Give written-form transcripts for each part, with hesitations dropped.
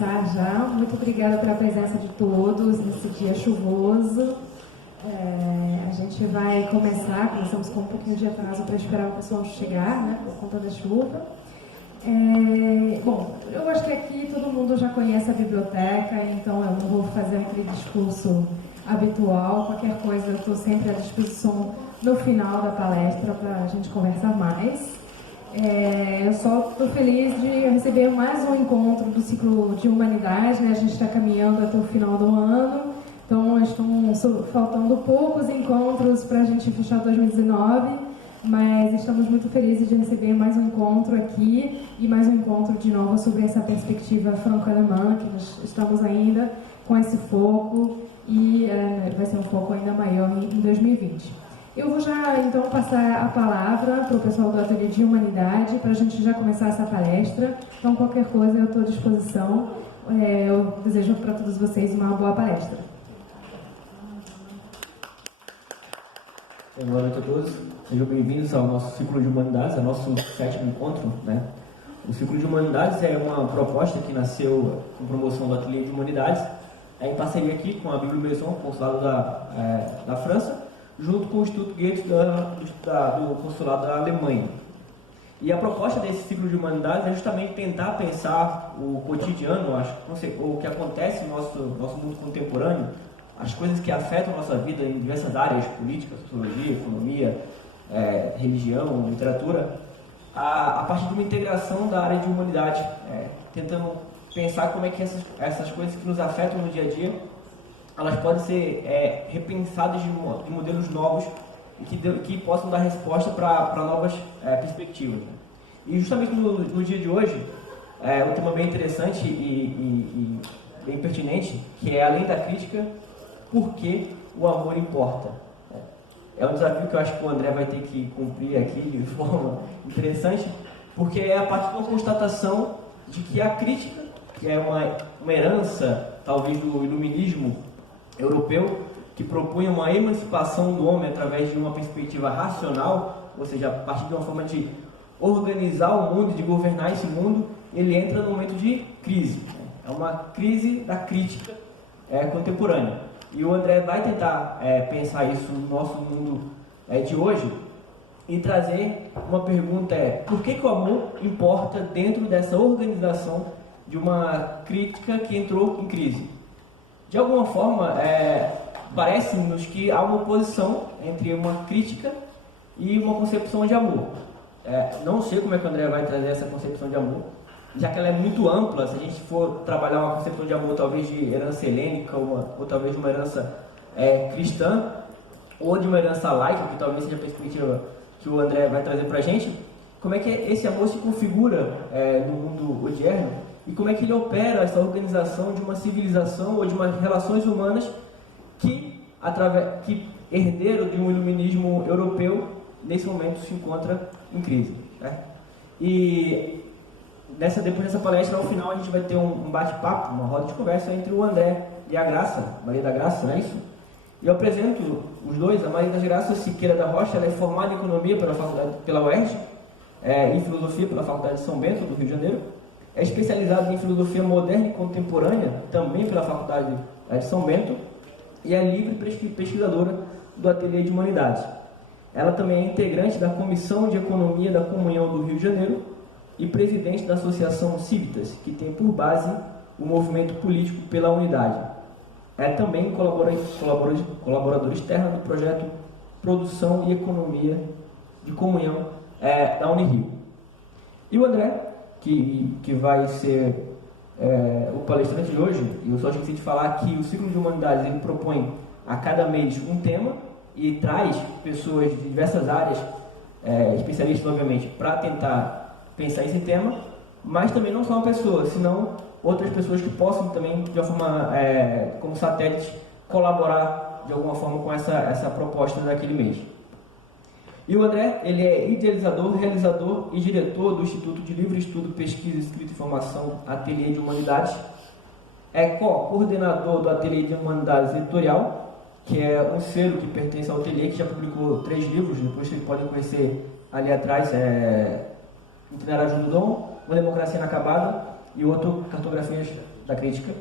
começar já. Muito obrigada pela presença de todos nesse dia chuvoso. A gente vai começamos com um pouquinho de atraso para esperar o pessoal chegar, né, por conta da chuva. Bom, eu acho que aqui todo mundo já conhece a biblioteca, então eu não vou fazer aquele discurso habitual. Qualquer coisa eu estou sempre à disposição no final da palestra para a gente conversar mais. Eu só estou feliz de receber mais um encontro do ciclo de humanidade, né? A gente está caminhando até o final do ano, então estão faltando poucos encontros para a gente fechar 2019, mas estamos muito felizes de receber mais um encontro aqui e mais um encontro de novo sobre essa perspectiva franco-alemã, que nós estamos ainda com esse foco e vai ser um foco ainda maior em 2020. Eu vou já, então, passar a palavra para o pessoal do Ateliê de Humanidade, para a gente já começar essa palestra. Então, qualquer coisa, eu estou à disposição. Eu desejo para todos vocês uma boa palestra. Boa noite a todos. Sejam bem-vindos ao nosso Ciclo de Humanidades, ao nosso 7º encontro, né? O Ciclo de Humanidades é uma proposta que nasceu com promoção do Ateliê de Humanidades, em parceria aqui com a Bibliomaison, consulado da França, junto com o Instituto Goethe do consulado da Alemanha. E a proposta desse ciclo de humanidades é justamente tentar pensar o cotidiano, o que acontece no nosso mundo contemporâneo, as coisas que afetam a nossa vida em diversas áreas, política, sociologia, economia, religião, literatura, a partir de uma integração da área de humanidade, tentando pensar como é que essas coisas que nos afetam no dia a dia elas podem ser repensadas de modelos novos e que possam dar resposta para novas perspectivas. Né? E justamente no dia de hoje, um tema bem interessante e bem pertinente, que é, além da crítica, por que o amor importa? É um desafio que eu acho que o André vai ter que cumprir aqui de forma interessante, porque é a partir de uma constatação de que a crítica, que é uma herança, talvez, do iluminismo europeu, que propunha uma emancipação do homem através de uma perspectiva racional, ou seja, a partir de uma forma de organizar o mundo, de governar esse mundo, ele entra num momento de crise. É uma crise da crítica contemporânea. E o André vai tentar pensar isso no nosso mundo de hoje e trazer uma pergunta: por que o amor importa dentro dessa organização de uma crítica que entrou em crise? De alguma forma, parece-nos que há uma oposição entre uma crítica e uma concepção de amor. Não sei como é que o André vai trazer essa concepção de amor, já que ela é muito ampla. Se a gente for trabalhar uma concepção de amor talvez de herança helênica, ou talvez de uma herança cristã, ou de uma herança laica, que talvez seja a perspectiva que o André vai trazer para a gente, como é que esse amor se configura no mundo odierno, e como é que ele opera essa organização de uma civilização ou de umas relações humanas que herdeiro de um iluminismo europeu, nesse momento se encontra em crise. Né? E depois dessa palestra, ao final, a gente vai ter um bate-papo, uma roda de conversa entre o André e a Graça, Maria da Graça, não é isso? E eu apresento os dois. A Maria das Graças Siqueira da Rocha, ela é formada em Economia pela UERJ, em Filosofia pela Faculdade de São Bento, do Rio de Janeiro. É especializada em Filosofia Moderna e Contemporânea, também pela Faculdade de São Bento, e é livre pesquisadora do Ateliê de Humanidades. Ela também é integrante da Comissão de Economia da Comunhão do Rio de Janeiro e presidente da Associação Civitas, que tem por base o movimento político pela unidade. É também colaboradora externa do projeto Produção e Economia de Comunhão da Unirio. E o André, que vai ser o palestrante de hoje, e eu só esqueci de falar que o Ciclo de Humanidades ele propõe a cada mês um tema e traz pessoas de diversas áreas, especialistas obviamente, para tentar pensar esse tema, mas também não só uma pessoa, senão outras pessoas que possam também, de uma forma, como satélite, colaborar de alguma forma com essa proposta daquele mês. E o André, ele é idealizador, realizador e diretor do Instituto de Livre Estudo, Pesquisa, Escrita e Formação, Ateliê de Humanidades. É coordenador do Ateliê de Humanidades Editorial, que é um selo que pertence ao Ateliê, que já publicou 3 livros, depois vocês podem conhecer ali atrás, Itinerário do Dom, Uma Democracia Inacabada, e outro, Cartografias da crítica.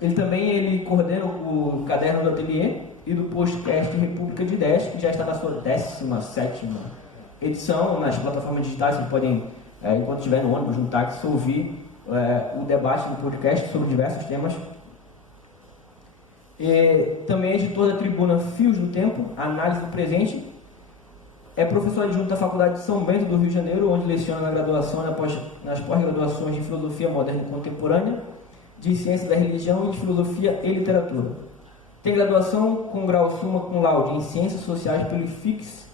Ele coordena o Caderno do Ateliê e do podcast República de Ideias, que já está na sua 17ª edição. Nas plataformas digitais, vocês podem, enquanto estiver no ônibus, no táxi, ouvir o debate do podcast sobre diversos temas. Também é editor da tribuna Fios do Tempo, Análise do Presente. É professor adjunto da Faculdade de São Bento do Rio de Janeiro, onde leciona na graduação e nas pós-graduações de Filosofia Moderna e Contemporânea, de Ciência da Religião e de Filosofia e Literatura. Tem graduação com grau summa cum laude em Ciências Sociais pelo IFIX,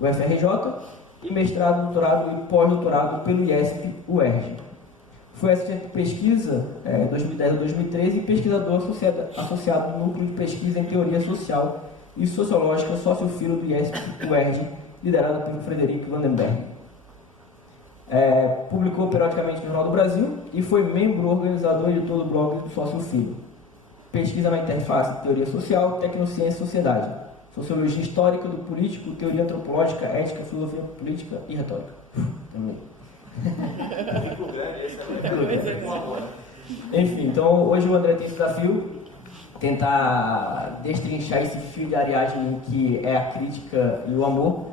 UFRJ, e mestrado, doutorado e pós-doutorado pelo IESP-UERJ. Foi assistente de pesquisa em 2010 a 2013 e pesquisador associado no Núcleo de Pesquisa em Teoria Social e Sociológica Sócio-Filho do IESP-UERJ, liderado pelo Frederico Vandenberg. Publicou periodicamente no Jornal do Brasil e foi membro organizador e editor do blog do Sócio-Filho. Pesquisa na interface de Teoria Social, Tecnociência e Sociedade, Sociologia Histórica do Político, Teoria Antropológica, Ética, Filosofia Política e Retórica. Também. Enfim, então hoje o André tem esse desafio, tentar destrinchar esse fio de Ariadne que é a crítica e o amor,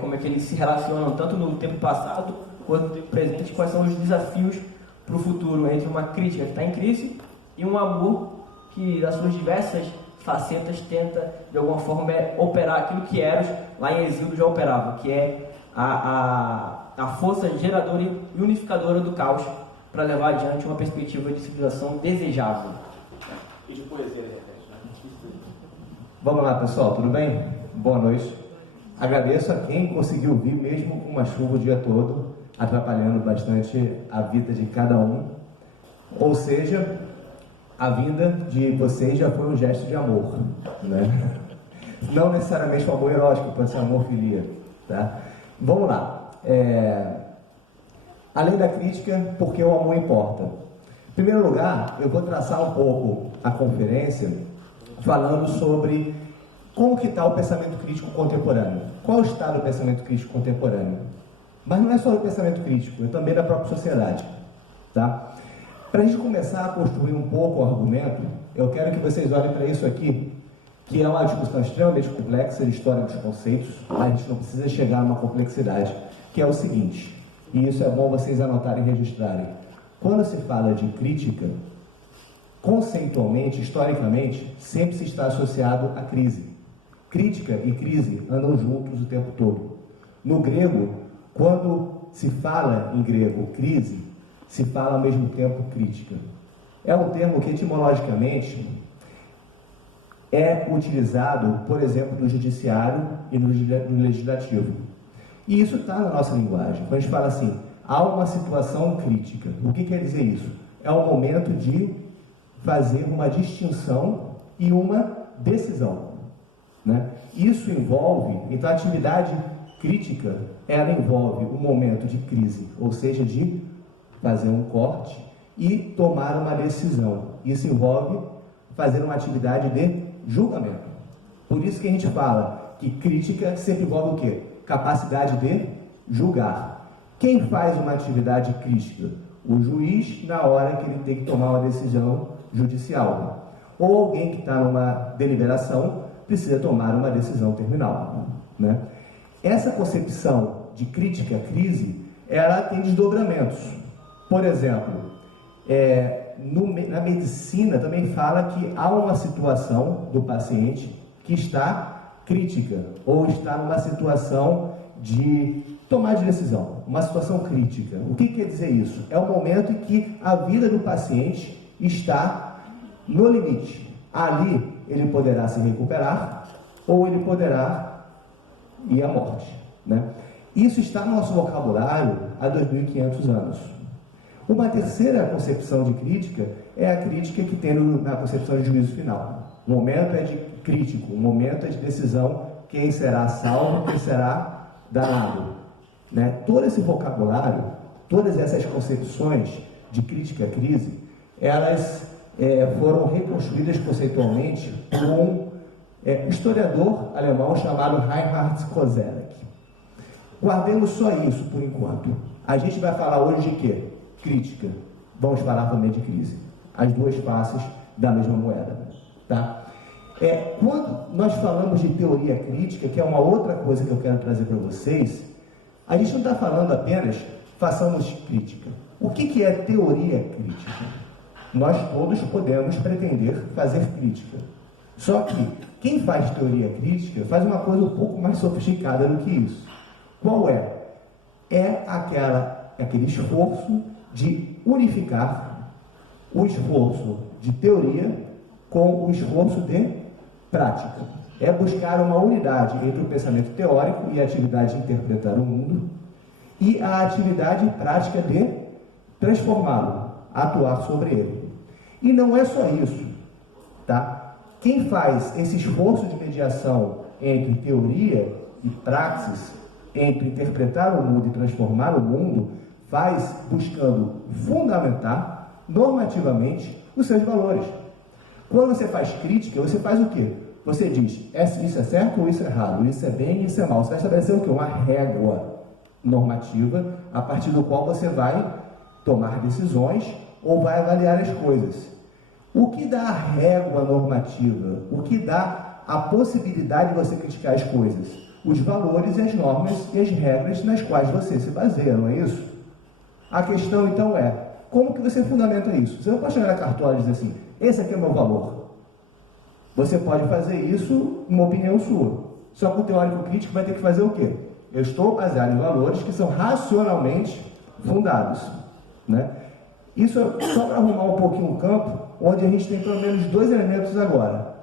como é que eles se relacionam tanto no tempo passado quanto no tempo presente, quais são os desafios para o futuro entre uma crítica que está em crise e um amor que, das suas diversas facetas, tenta de alguma forma operar aquilo que Eros lá em Exílio já operava, que é a força geradora e unificadora do caos para levar adiante uma perspectiva de civilização desejável. E de poesia, de repente, né? Vamos lá, pessoal, tudo bem? Boa noite. Agradeço a quem conseguiu vir mesmo com uma chuva o dia todo, atrapalhando bastante a vida de cada um. Ou seja, a vinda de vocês já foi um gesto de amor, né? Não necessariamente um amor erótico, pode ser amor filia, tá? Vamos lá. Além da crítica, porque o amor importa. Em primeiro lugar, eu vou traçar um pouco a conferência falando sobre como que está o pensamento crítico contemporâneo. Qual o estado do pensamento crítico contemporâneo? Mas não é só do pensamento crítico, é também da própria sociedade, tá? Para a gente começar a construir um pouco o argumento, eu quero que vocês olhem para isso aqui, que é uma discussão extremamente complexa de história dos conceitos, mas a gente não precisa chegar a uma complexidade, que é o seguinte, e isso é bom vocês anotarem e registrarem. Quando se fala de crítica, conceitualmente, historicamente, sempre se está associado à crise. Crítica e crise andam juntos o tempo todo. No grego, quando se fala em grego crise, se fala ao mesmo tempo crítica. É um termo que etimologicamente é utilizado, por exemplo, no judiciário e no legislativo. E isso está na nossa linguagem. Quando a gente fala assim, há uma situação crítica. O que quer dizer isso? É o momento de fazer uma distinção e uma decisão, né? Isso envolve, então a atividade crítica, ela envolve um momento de crise, ou seja, de fazer um corte e tomar uma decisão. Isso envolve fazer uma atividade de julgamento. Por isso que a gente fala que crítica sempre envolve o quê? Capacidade de julgar. Quem faz uma atividade crítica? O juiz, na hora que ele tem que tomar uma decisão judicial. Ou alguém que está numa deliberação precisa tomar uma decisão terminal, né? Essa concepção de crítica à crise, ela tem desdobramentos. Por exemplo, na medicina também fala que há uma situação do paciente que está crítica, ou está numa situação de tomar de decisão, uma situação crítica. O que quer dizer isso? É o momento em que a vida do paciente está no limite. Ali ele poderá se recuperar ou ele poderá ir à morte, né? Isso está no nosso vocabulário há 2.500 anos. Uma terceira concepção de crítica é a crítica que tem na concepção de juízo final. O momento é de crítico, o momento é de decisão, quem será salvo, quem será danado, né? Todo esse vocabulário, todas essas concepções de crítica à crise, elas foram reconstruídas conceitualmente por um historiador alemão chamado Reinhard Koselleck. Guardemos só isso por enquanto. A gente vai falar hoje de quê? Crítica. vamos falar também de crise. As duas faces da mesma moeda. Tá? Quando nós falamos de teoria crítica, que é uma outra coisa que eu quero trazer para vocês, a gente não está falando apenas façamos crítica. O que é teoria crítica? Nós todos podemos pretender fazer crítica. Só que quem faz teoria crítica faz uma coisa um pouco mais sofisticada do que isso. Qual é? É aquele esforço de unificar o esforço de teoria com o esforço de prática. É buscar uma unidade entre o pensamento teórico e a atividade de interpretar o mundo e a atividade prática de transformá-lo, atuar sobre ele. E não é só isso, tá? Quem faz esse esforço de mediação entre teoria e praxis, entre interpretar o mundo e transformar o mundo, faz buscando fundamentar normativamente os seus valores. Quando você faz crítica, você faz o quê? Você diz, isso é certo ou isso é errado? Isso é bem, isso é mal. Você vai estabelecer o quê? Uma régua normativa, a partir do qual você vai tomar decisões ou vai avaliar as coisas. O que dá a régua normativa? O que dá a possibilidade de você criticar as coisas? Os valores e as normas e as regras nas quais você se baseia, não é isso? A questão, então, é, como que você fundamenta isso? Você não pode chegar na cartola e dizer assim, esse aqui é o meu valor. Você pode fazer isso, uma opinião sua. Só que o teórico crítico vai ter que fazer o quê? Eu estou baseado em valores que são racionalmente fundados, né? Isso é só para arrumar um pouquinho o campo, onde a gente tem pelo menos dois elementos agora.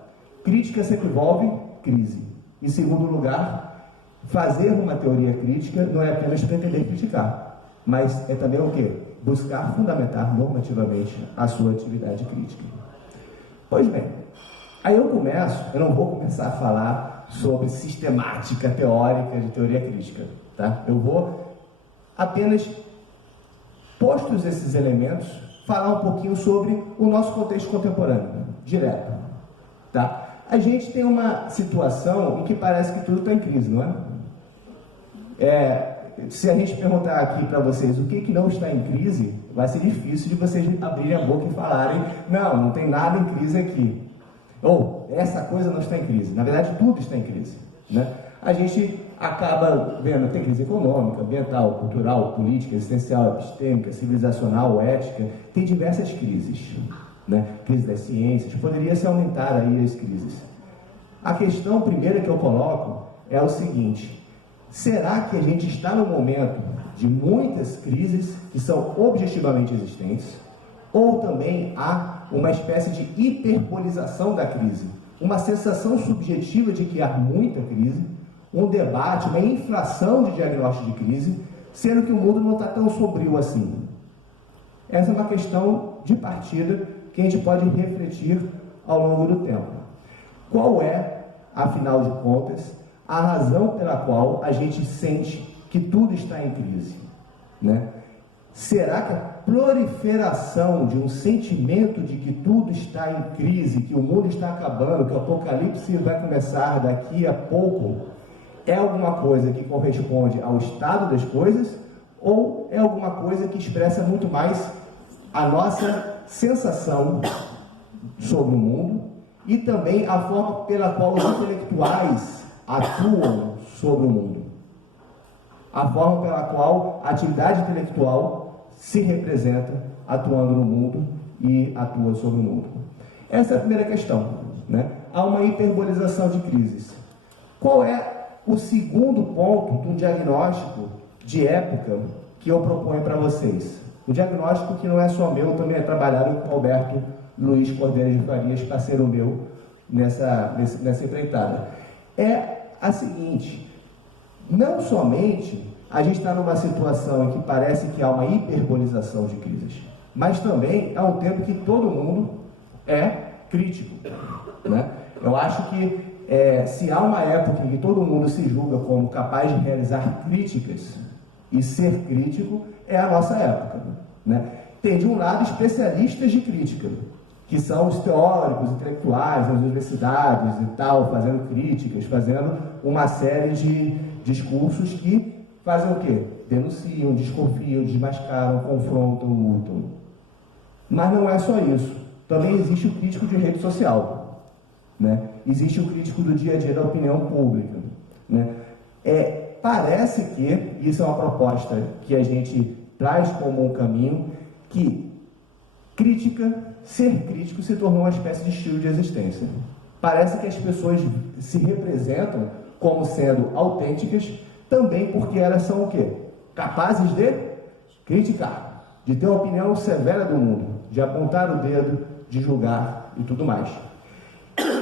Crítica sempre envolve crise. Em segundo lugar, fazer uma teoria crítica não é apenas pretender criticar, mas é também o quê? Buscar fundamentar normativamente a sua atividade crítica. Pois bem, aí eu não vou começar a falar sobre sistemática teórica de teoria crítica, tá? Eu vou apenas, postos esses elementos, falar um pouquinho sobre o nosso contexto contemporâneo, direto, tá? A gente tem uma situação em que parece que tudo está em crise, não é? Se a gente perguntar aqui para vocês o que não está em crise, vai ser difícil de vocês abrirem a boca e falarem, não tem nada em crise aqui. Ou, essa coisa não está em crise. Na verdade, tudo está em crise, né? A gente acaba vendo, tem crise econômica, ambiental, cultural, política, existencial, epistêmica, civilizacional, ética, tem diversas crises, né? Crise das ciências, poderia se aumentar aí as crises. A questão primeira que eu coloco é o seguinte, será que a gente está no momento de muitas crises que são objetivamente existentes, ou também há uma espécie de hiperbolização da crise, uma sensação subjetiva de que há muita crise, um debate, uma inflação de diagnóstico de crise, sendo que o mundo não está tão sombrio assim? Essa é uma questão de partida que a gente pode refletir ao longo do tempo. Qual é, afinal de contas, a razão pela qual a gente sente que tudo está em crise, né? Será que a proliferação de um sentimento de que tudo está em crise, que o mundo está acabando, que o apocalipse vai começar daqui a pouco, é alguma coisa que corresponde ao estado das coisas, ou é alguma coisa que expressa muito mais a nossa sensação sobre o mundo e também a forma pela qual os intelectuais atuam sobre o mundo? A forma pela qual a atividade intelectual se representa atuando no mundo e atua sobre o mundo. Essa é a primeira questão, né? Há uma hiperbolização de crises. Qual é o segundo ponto do diagnóstico de época que eu proponho para vocês? O diagnóstico que não é só meu, também é trabalhado com Alberto Luiz Cordeiro de Farias, parceiro meu nessa empreitada. É a seguinte, não somente a gente está numa situação em que parece que há uma hiperbolização de crises, mas também há um tempo que todo mundo é crítico, né? Eu acho que se há uma época em que todo mundo se julga como capaz de realizar críticas e ser crítico, é a nossa época, né? Tem de um lado especialistas de crítica, que são os teóricos, intelectuais, nas universidades e tal, fazendo críticas, fazendo uma série de discursos que fazem o quê? Denunciam, desconfiam, desmascaram, confrontam, multam. Mas não é só isso. Também existe o crítico de rede social, né? Existe o crítico do dia a dia da opinião pública, né? Parece que, isso é uma proposta que a gente traz como um caminho, que ser crítico se tornou uma espécie de estilo de existência. Parece que as pessoas se representam como sendo autênticas, também porque elas são o quê? Capazes de criticar, de ter uma opinião severa do mundo, de apontar o dedo, de julgar e tudo mais.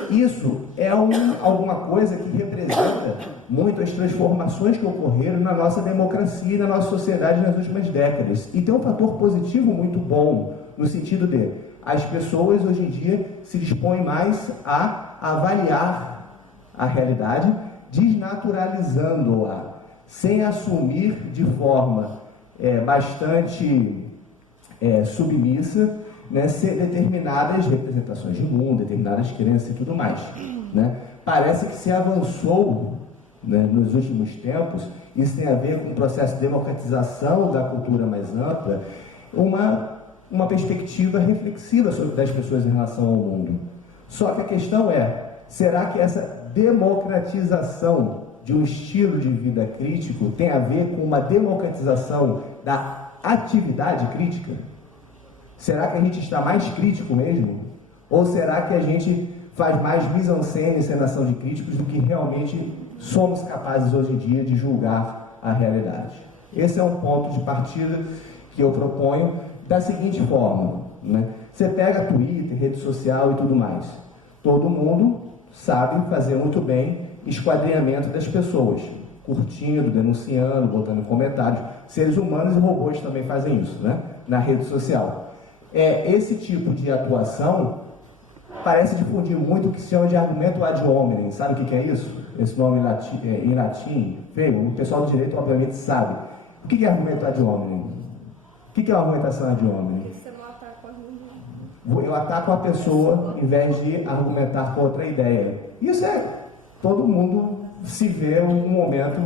Isso é alguma coisa que representa muito as transformações que ocorreram na nossa democracia e na nossa sociedade nas últimas décadas. E tem um fator positivo muito bom, no sentido de as pessoas hoje em dia se dispõem mais a avaliar a realidade, desnaturalizando-a, sem assumir de forma bastante submissa, né, determinadas representações de mundo, determinadas crenças e tudo mais, né? Parece que se avançou, né, nos últimos tempos, isso tem a ver com o processo de democratização da cultura mais ampla, uma perspectiva reflexiva das pessoas em relação ao mundo. Só que a questão será que essa democratização de um estilo de vida crítico tem a ver com uma democratização da atividade crítica? Será que a gente está mais crítico mesmo? Ou será que a gente faz mais mise-en-scène, encenação de críticos, do que realmente somos capazes hoje em dia de julgar a realidade? Esse é um ponto de partida que eu proponho da seguinte forma, né? Você pega Twitter, rede social e tudo mais. Todo mundo sabe fazer muito bem esquadrinhamento das pessoas, curtindo, denunciando, botando comentários. Seres humanos e robôs também fazem isso, né? Na rede social. Esse tipo de atuação parece difundir muito o que se chama de argumento ad hominem. Sabe o que é isso? Esse nome em latim, feio, o pessoal do direito obviamente sabe. O que é argumento ad hominem? O que é uma argumentação ad hominem? Você não ataca o argumento. Eu ataco a pessoa em vez de argumentar com outra ideia. Isso todo mundo se vê um momento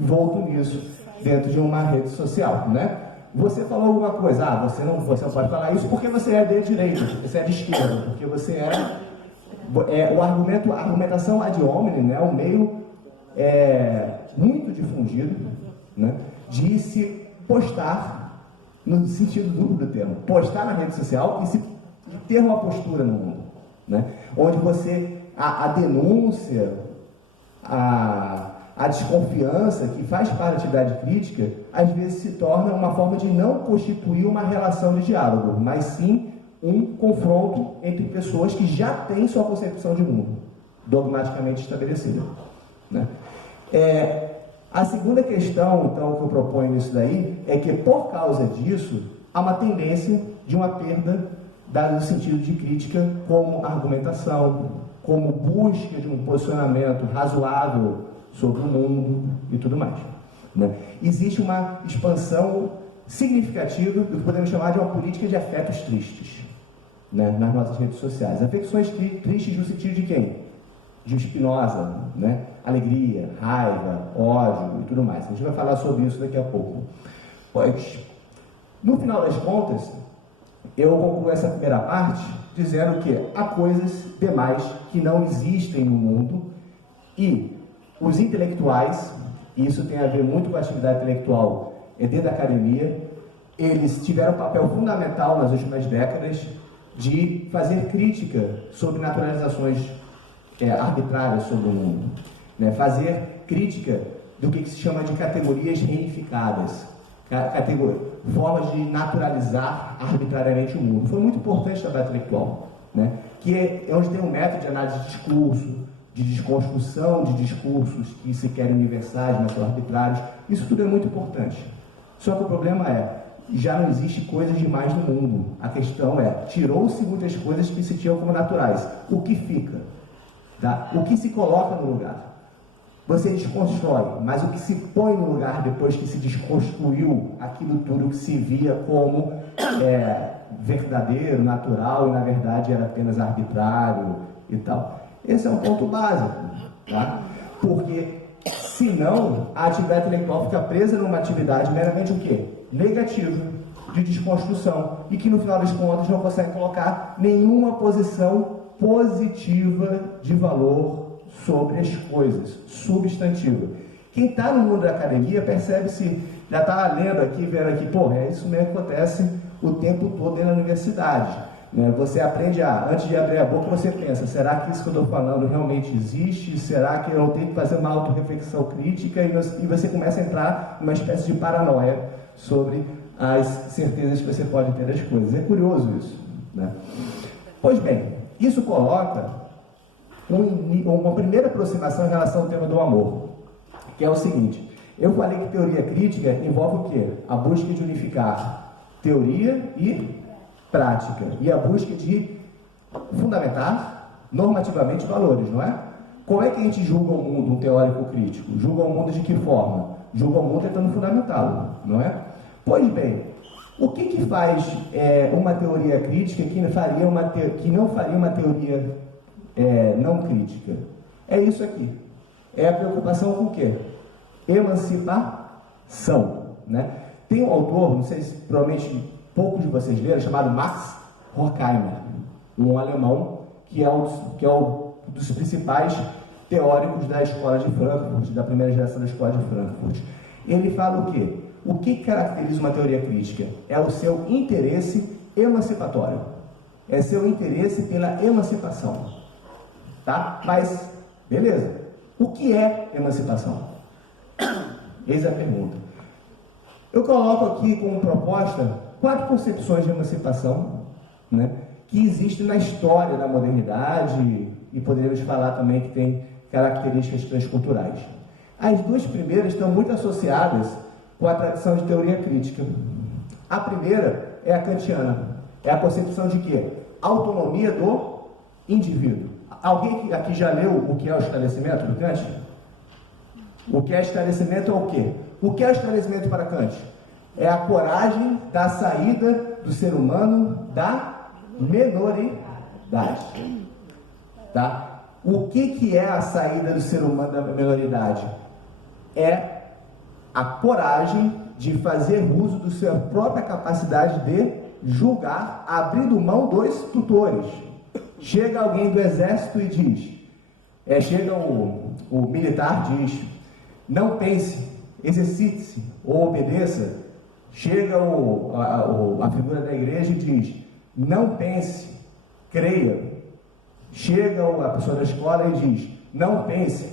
envolto nisso dentro de uma rede social, né? Você falou alguma coisa, você não pode falar isso porque você é de direita, você é de esquerda, porque você a argumentação ad hominem, né, é um meio muito difundido, né, de se postar, no sentido duplo do termo, postar na rede social e ter uma postura no mundo, né, onde a denúncia, a desconfiança que faz parte da atividade crítica, às vezes se torna uma forma de não constituir uma relação de diálogo, mas sim um confronto entre pessoas que já têm sua concepção de mundo dogmaticamente estabelecida, né? A segunda questão, então, que eu proponho nisso daí, é que, por causa disso, há uma tendência de uma perda do sentido de crítica como argumentação, como busca de um posicionamento razoável sobre o mundo e tudo mais, né? Existe uma expansão significativa do que podemos chamar de uma política de afetos tristes, né, nas nossas redes sociais. Afecções tristes no sentido de quem? De Spinoza, né? Alegria, raiva, ódio e tudo mais. A gente vai falar sobre isso daqui a pouco. Pois, no final das contas, eu concluo essa primeira parte dizendo que há coisas demais que não existem no mundo e os intelectuais, e isso tem a ver muito com a atividade intelectual dentro da academia, eles tiveram um papel fundamental nas últimas décadas de fazer crítica sobre naturalizações arbitrárias sobre o mundo, né? Fazer crítica do que se chama de categorias reificadas, formas de naturalizar arbitrariamente o mundo. Foi muito importante o trabalho intelectual, né? Que é onde tem um método de análise de discurso, de desconstrução de discursos que se querem universais, mas são arbitrários. Isso tudo é muito importante. Só que o problema já não existe coisas demais no mundo. A questão tirou-se muitas coisas que se tinham como naturais. O que fica? Tá? O que se coloca no lugar? Você desconstrói, mas o que se põe no lugar depois que se desconstruiu aquilo tudo que se via como verdadeiro, natural, e na verdade era apenas arbitrário e tal. Esse é um ponto básico, tá? Porque, senão, a atividade intelectual fica presa numa atividade meramente o quê? Negativa, de desconstrução. e que no final das contas não conseguem colocar nenhuma posição positiva de valor sobre as coisas, substantiva. Quem está no mundo da academia percebe-se, já está lendo aqui, vendo aqui, pô, é isso mesmo que acontece o tempo todo dentro da universidade. Né? Você aprende antes de abrir a boca, você pensa, será que isso que eu estou falando realmente existe? Será que eu tenho que fazer uma autorreflexão crítica? E você começa a entrar numa espécie de paranoia sobre as certezas que você pode ter das coisas. É curioso isso. Né? Pois bem, isso coloca uma primeira aproximação em relação ao tema do amor, que é o seguinte: eu falei que teoria crítica envolve o quê? A busca de unificar teoria e prática, e a busca de fundamentar normativamente valores, não é? Como é que a gente julga o mundo, um teórico crítico? Julga o mundo de que forma? Julga o mundo tentando fundamentá-lo, não é? Pois bem, o que faz uma teoria crítica que não faria uma teoria não crítica? É isso aqui. É a preocupação com o quê? Emancipação, né? Tem um autor, não sei se provavelmente poucos de vocês leram, chamado Max Horkheimer, um alemão que é um dos principais teóricos da escola de Frankfurt, da primeira geração da escola de Frankfurt. Ele fala o quê? O que caracteriza uma teoria crítica? É o seu interesse emancipatório. É seu interesse pela emancipação. Tá? Mas, beleza. O que é emancipação? Eis a pergunta. Eu coloco aqui como proposta 4 concepções de emancipação, né, que existem na história da modernidade e poderíamos falar também que tem características transculturais. As 2 primeiras estão muito associadas com a tradição de teoria crítica. A primeira é a kantiana. É a concepção de quê? Autonomia do indivíduo. Alguém aqui já leu o que é o esclarecimento do Kant? O que é esclarecimento é o quê? O que é esclarecimento para Kant? É a coragem da saída do ser humano da menoridade. Tá? O que é a saída do ser humano da menoridade? É a coragem de fazer uso da sua própria capacidade de julgar, abrindo mão dos tutores. Chega alguém do exército e diz, chega o militar diz, não pense, exercite-se ou obedeça. Chega a figura da igreja e diz, não pense, creia. Chega a pessoa da escola e diz, não pense,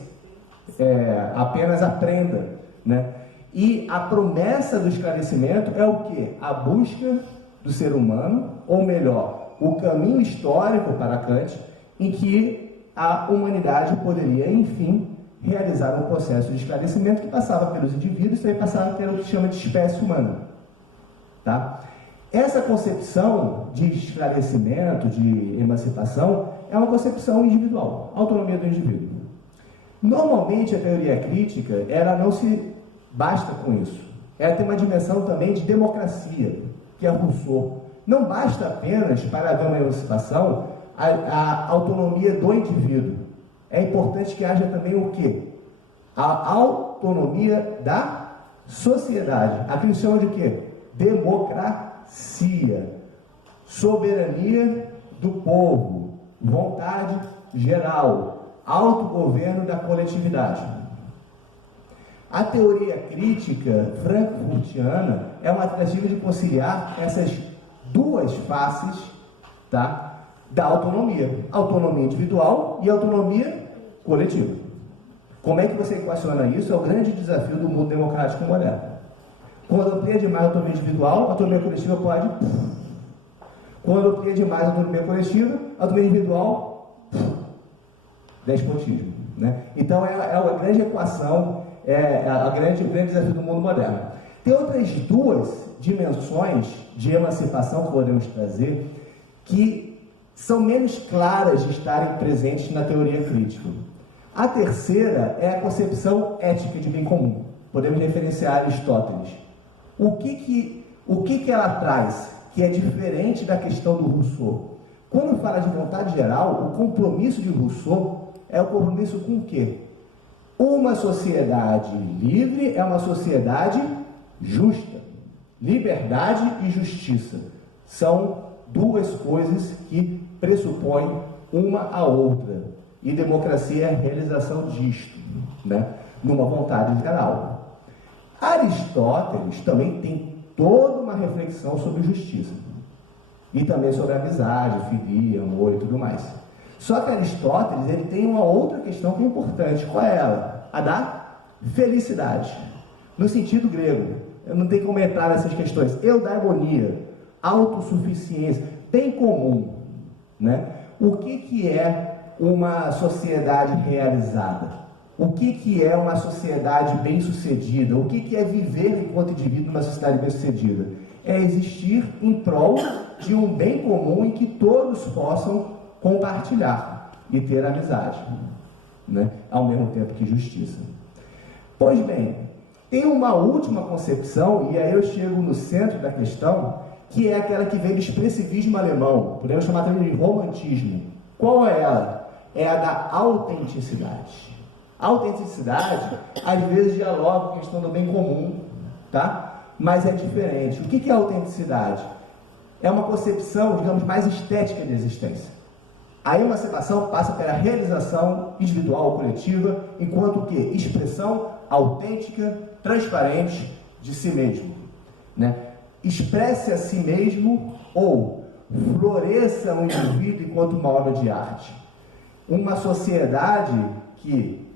apenas aprenda, né? E a promessa do esclarecimento é o quê? A busca do ser humano, ou melhor, o caminho histórico para Kant, em que a humanidade poderia, enfim, realizar um processo de esclarecimento que passava pelos indivíduos e passava pelo que chama de espécie humana. Tá? Essa concepção de esclarecimento, de emancipação, é uma concepção individual, autonomia do indivíduo. Normalmente a teoria crítica, ela não se basta com isso. Ela tem uma dimensão também de democracia, que é Rousseau. Não basta apenas, para haver uma emancipação, a autonomia do indivíduo. É importante que haja também o quê? A autonomia da sociedade. Aqui eles chamam de quê? Democracia. Soberania do povo. Vontade geral. Autogoverno da coletividade. A teoria crítica frankfurtiana é uma tentativa de conciliar essas 2 faces, tá, da autonomia. Autonomia individual e autonomia coletiva. Como é que você equaciona isso? É o grande desafio do mundo democrático moderno. Quando amplia demais a autonomia individual, a autonomia coletiva pode... Quando amplia demais a autonomia coletiva, a autonomia individual... despotismo, né? Então é a grande equação, o grande desafio do mundo moderno. Tem outras 2 dimensões de emancipação que podemos trazer que são menos claras de estarem presentes na teoria crítica. A terceira é a concepção ética de bem comum. Podemos referenciar Aristóteles. O que ela traz que é diferente da questão do Rousseau? Quando fala de vontade geral, o compromisso de Rousseau é o compromisso com o quê? Uma sociedade livre é uma sociedade justa. Liberdade e justiça. são duas coisas que pressupõem uma a outra. E democracia é a realização disto, né? Numa vontade literal. Aristóteles também tem toda uma reflexão sobre justiça. E também sobre amizade, filia, amor e tudo mais. Só que Aristóteles ele tem uma outra questão que é importante. Qual é ela? A da felicidade. No sentido grego. Eu não tenho como entrar nessas questões. Eudaimonia, autossuficiência, bem comum, né? O que é uma sociedade realizada? O que é uma sociedade bem-sucedida? O que é viver enquanto indivíduo numa sociedade bem-sucedida? É existir em prol de um bem comum em que todos possam compartilhar e ter amizade, né? Ao mesmo tempo que justiça. Pois bem, tem uma última concepção, e aí eu chego no centro da questão, que é aquela que vem do expressivismo alemão, podemos chamar também de romantismo. Qual é ela? É a da autenticidade. A autenticidade, às vezes, dialoga com a questão do bem comum, tá? Mas é diferente. O que é autenticidade? É uma concepção, digamos, mais estética de existência. A emancipação passa pela realização individual ou coletiva, enquanto o quê? Expressão autêntica, transparente de si mesmo, né? Expresse a si mesmo ou floresça um indivíduo enquanto uma obra de arte. Uma sociedade que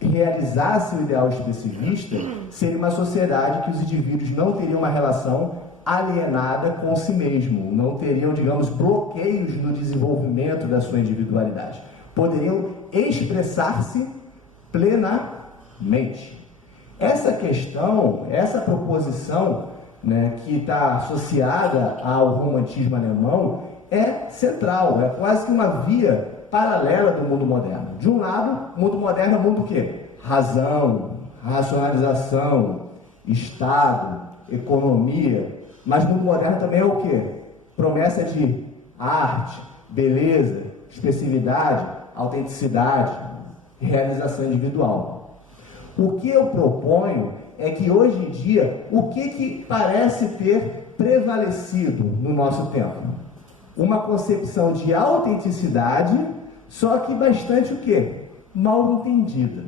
realizasse o ideal expressivista seria uma sociedade que os indivíduos não teriam uma relação alienada com si mesmo, não teriam, digamos, bloqueios no desenvolvimento da sua individualidade. Poderiam expressar-se plenamente. Essa questão, essa proposição, né, que está associada ao romantismo alemão, é central, é quase que uma via paralela do mundo moderno. De um lado, o mundo moderno é o mundo do quê? Razão, racionalização, Estado, economia. Mas o mundo moderno também é o quê? Promessa de arte, beleza, expressividade, autenticidade, realização individual. O que eu proponho é que hoje em dia, o que parece ter prevalecido no nosso tempo? Uma concepção de autenticidade, só que bastante o quê? Mal entendida.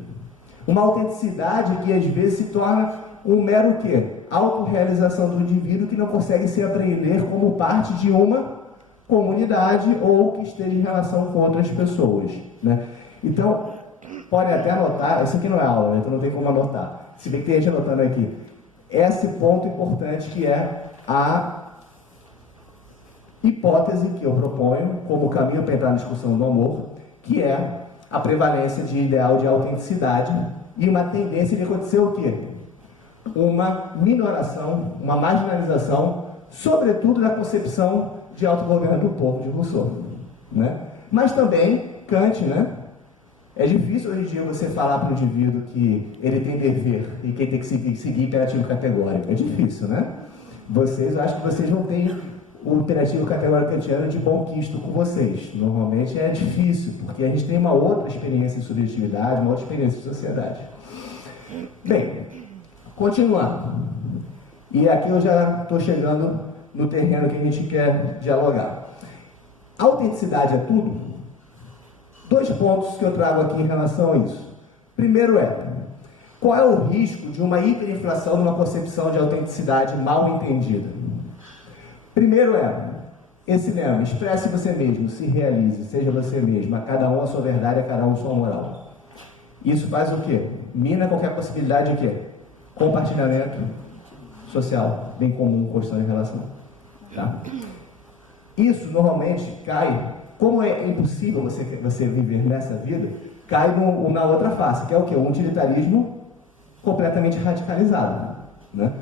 Uma autenticidade que às vezes se torna um mero o quê? Autorrealização do indivíduo que não consegue se apreender como parte de uma comunidade ou que esteja em relação com outras pessoas, né? Então, podem até anotar, isso aqui não é aula, né? Então não tem como anotar. Se bem que tem gente anotando aqui. Esse ponto importante que é a hipótese que eu proponho como caminho para entrar na discussão do amor, que é a prevalência de ideal de autenticidade e uma tendência de acontecer o quê? Uma minoração, uma marginalização, sobretudo da concepção de autogoverno do povo de Rousseau, né? Mas também Kant, né? É difícil hoje em dia você falar para o indivíduo que ele tem dever e que ele tem que seguir imperativo categórico. É difícil, né? Eu acho que vocês não têm o imperativo categórico kantiano de bom quisto com vocês. Normalmente é difícil, porque a gente tem uma outra experiência de subjetividade, uma outra experiência de sociedade. Bem, continuando. E aqui eu já estou chegando no terreno que a gente quer dialogar. Autenticidade é tudo? 2 pontos que eu trago aqui em relação a isso. Primeiro qual é o risco de uma hiperinflação numa concepção de autenticidade mal entendida? Primeiro esse lema, expresse você mesmo, se realize, seja você mesmo, a cada um a sua verdade, a cada um a sua moral. Isso faz o quê? Mina qualquer possibilidade de quê? Compartilhamento social, bem comum, construção de relação. Tá? Isso normalmente cai, como é impossível você viver nessa vida, cai na outra face, que é o quê? Um utilitarismo completamente radicalizado, né?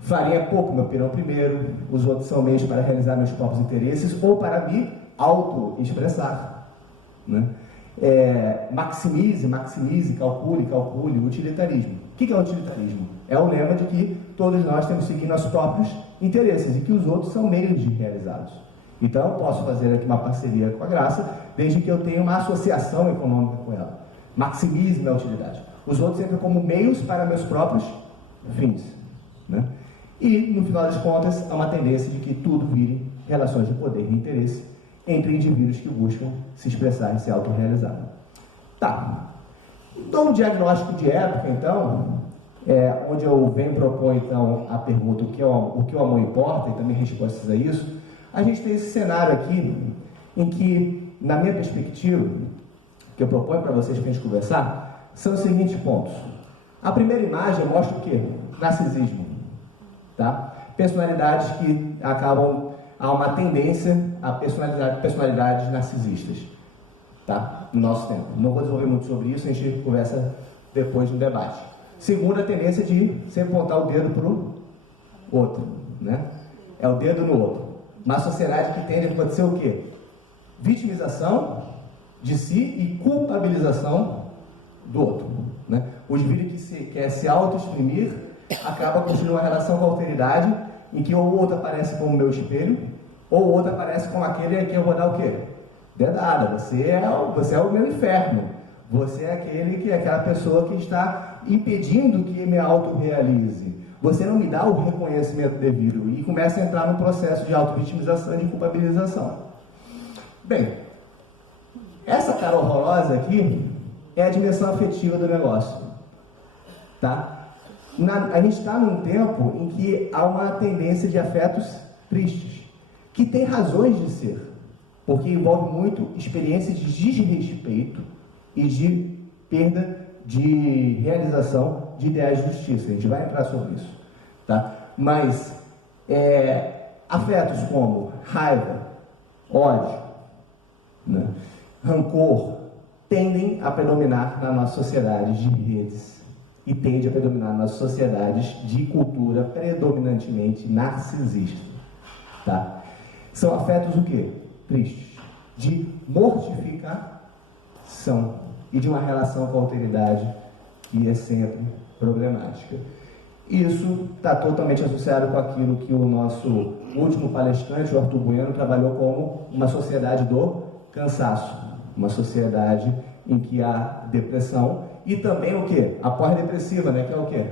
Farinha pouco, meu pirão primeiro, os outros são meios para realizar meus próprios interesses ou para me auto-expressar, né? Maximize, calcule, utilitarismo. O que é o utilitarismo? É o lema de que todos nós temos que seguir nossos próprios interesses e que os outros são meios de realizá-los. Então, eu posso fazer aqui uma parceria com a Graça, desde que eu tenha uma associação econômica com ela. Maximize minha utilidade. Os outros entram como meios para meus próprios fins, né? E, no final das contas, há uma tendência de que tudo vire relações de poder e interesse entre indivíduos que buscam se expressar e se autorrealizar. Tá. Então, o diagnóstico de época, então, onde eu venho propor, então, a pergunta o que o amor importa, e também respostas a isso, a gente tem esse cenário aqui, em que, na minha perspectiva, que eu proponho para vocês para a gente conversar, são os seguintes pontos. A primeira imagem mostra o quê? Narcisismo. Tá? Personalidades que acabam, há uma tendência a personalidades narcisistas. Tá? No nosso tempo. Não vou desenvolver muito sobre isso, a gente conversa depois no debate. Segunda, a tendência de sempre apontar o dedo para o outro. Né? É o dedo no outro. Uma sociedade que tende a acontecer o quê? Vitimização de si e culpabilização do outro. Né? O indivíduo que quer se auto-exprimir acaba construindo uma relação com a alteridade em que ou o outro aparece como meu espelho, ou o outro aparece como aquele em que eu vou dar o quê? Dedada, você é o meu inferno. Você é aquela pessoa que está impedindo que me autorrealize. Você não me dá o reconhecimento devido e começa a entrar num processo de auto-vitimização e de culpabilização. Bem, essa cara horrorosa aqui é a dimensão afetiva do negócio. Tá? A gente está num tempo em que há uma tendência de afetos tristes, que tem razões de ser, porque envolve muito experiência de desrespeito e de perda de realização de ideais de justiça. A gente vai entrar sobre isso. Tá? Mas afetos como raiva, ódio, né, rancor, tendem a predominar na nossa sociedade de redes e tende a predominar nas sociedades de cultura predominantemente narcisista. Tá? São afetos o quê? Tristes, de mortificação e de uma relação com a alteridade que é sempre problemática. Isso está totalmente associado com aquilo que o nosso último palestrante, o Arthur Bueno, trabalhou como uma sociedade do cansaço, uma sociedade em que há depressão e também o quê? A pós-depressiva, né? Que é o quê?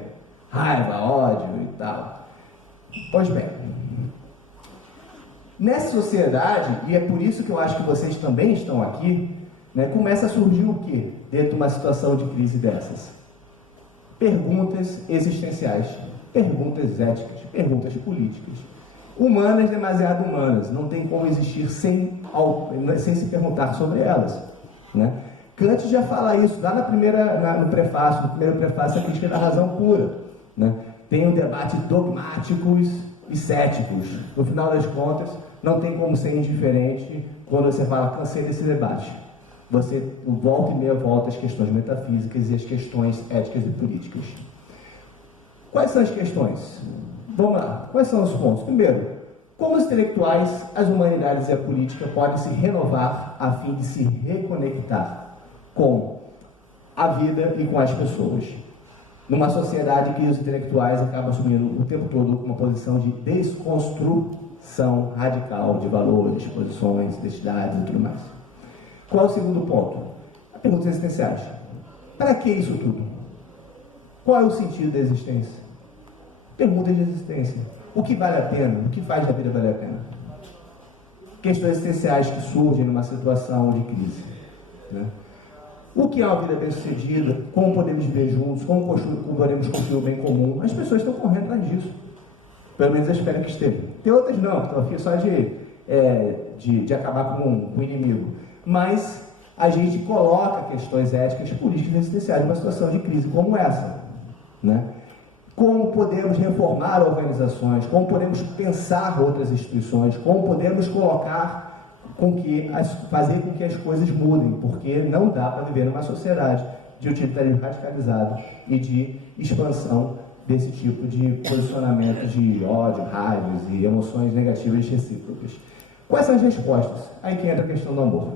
Raiva, ódio e tal. Pois bem, nessa sociedade, e é por isso que eu acho que vocês também estão aqui, né, começa a surgir o quê? Dentro de uma situação de crise dessas? Perguntas existenciais, perguntas éticas, perguntas políticas. Humanas, demasiado humanas, não tem como existir sem se perguntar sobre elas. Né? Kant já fala isso lá no primeiro prefácio, a crítica da razão pura. Né? Tem um debate dogmáticos e céticos. No final das contas, não tem como ser indiferente quando você fala, cansei desse debate. Você volta e meia volta às questões metafísicas e às questões éticas e políticas. Quais são as questões? Vamos lá. Quais são os pontos? Primeiro, como os intelectuais, as humanidades e a política podem se renovar a fim de se reconectar com a vida e com as pessoas? Numa sociedade que os intelectuais acabam assumindo o tempo todo uma posição de desconstrução radical de valores, posições, identidades e tudo mais. Qual é o segundo ponto? Perguntas existenciais. Para que isso tudo? Qual é o sentido da existência? Perguntas de existência. O que vale a pena? O que faz da vida valer a pena? Questões existenciais que surgem numa situação de crise. Né? O que é uma vida bem-sucedida? Como podemos viver juntos? Como podemos construir o bem comum? As pessoas estão correndo atrás disso. Pelo menos eu espero que estejam. Tem outras não, que estão aqui só de acabar com o inimigo. Mas a gente coloca questões éticas, políticas e existenciais numa situação de crise como essa. Né? Como podemos reformar organizações, como podemos pensar outras instituições, como podemos fazer com que as coisas mudem, porque não dá para viver numa sociedade de utilitarismo radicalizado e de expansão desse tipo de posicionamento de ódio, raivas e emoções negativas recíprocas. Quais são as respostas? Aí que entra a questão do amor.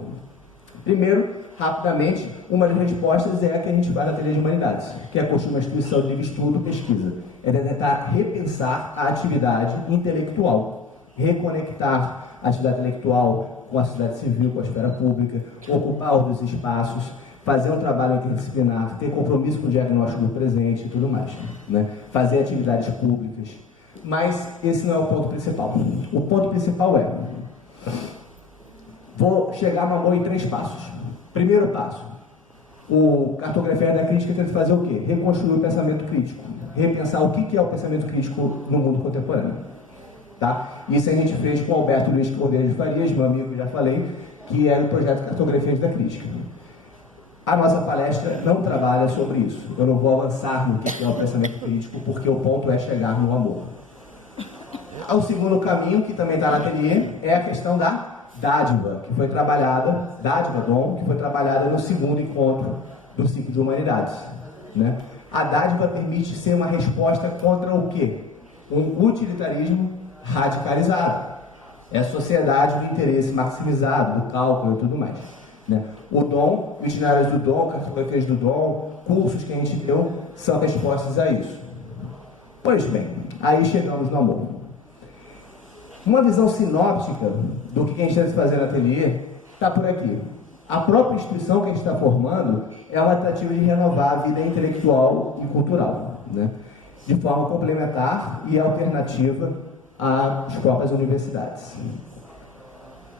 Primeiro, rapidamente, uma das respostas é a que a gente vai na Ateliê de Humanidades, que é construir uma instituição de estudo e pesquisa. É tentar repensar a atividade intelectual, reconectar a atividade intelectual com a sociedade civil, com a esfera pública, ocupar outros espaços, fazer um trabalho interdisciplinar, ter compromisso com o diagnóstico do presente e tudo mais. Né? Fazer atividades públicas, mas esse não é o ponto principal. O ponto principal é: vou chegar no amor em 3 passos. Primeiro passo: o Cartografia da Crítica tenta fazer o quê? Reconstruir o pensamento crítico, repensar o que é o pensamento crítico no mundo contemporâneo. Tá? Isso a gente fez com Alberto Luiz Cordeiro de Farias, meu amigo que já falei, que era o projeto Cartografias da Crítica. A nossa palestra não trabalha sobre isso. Eu não vou avançar no que é o pensamento crítico, porque o ponto é chegar no amor. O segundo caminho, que também está na ateliê, é a questão da dádiva, que foi trabalhada, dádiva, dom, que foi trabalhada no segundo encontro do ciclo de humanidades. Né? A dádiva permite ser uma resposta contra o quê? Um utilitarismo radicalizado. É a sociedade do interesse maximizado, do cálculo e tudo mais. Né? O dom, itinerários do dom, cartografias do dom, cursos que a gente deu, são respostas a isso. Pois bem, aí chegamos no amor. Uma visão sinóptica do que a gente deve fazer no ateliê está por aqui. A própria instituição que a gente está formando é uma tentativa de renovar a vida intelectual e cultural, né? De forma complementar e alternativa às próprias universidades.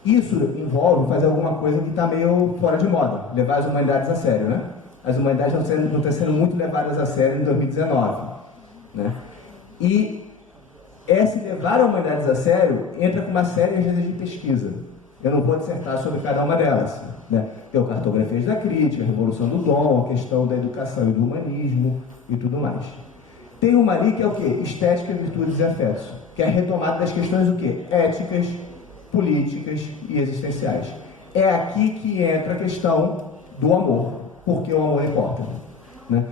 Isso envolve fazer alguma coisa que está meio fora de moda, levar as humanidades a sério, né? As humanidades não estão sendo muito levadas a sério em 2019, né? E esse levar as humanidades a sério entra com uma série de pesquisa. Eu não vou dissertar sobre cada uma delas, né? Tem o Cartografias da Crítica, a Revolução do Dom, a questão da educação e do humanismo e tudo mais. Tem uma ali que é o quê? Estética, virtudes e afetos, que é a retomada das questões o quê? Éticas, políticas e existenciais. É aqui que entra a questão do amor, porque o amor importa, né?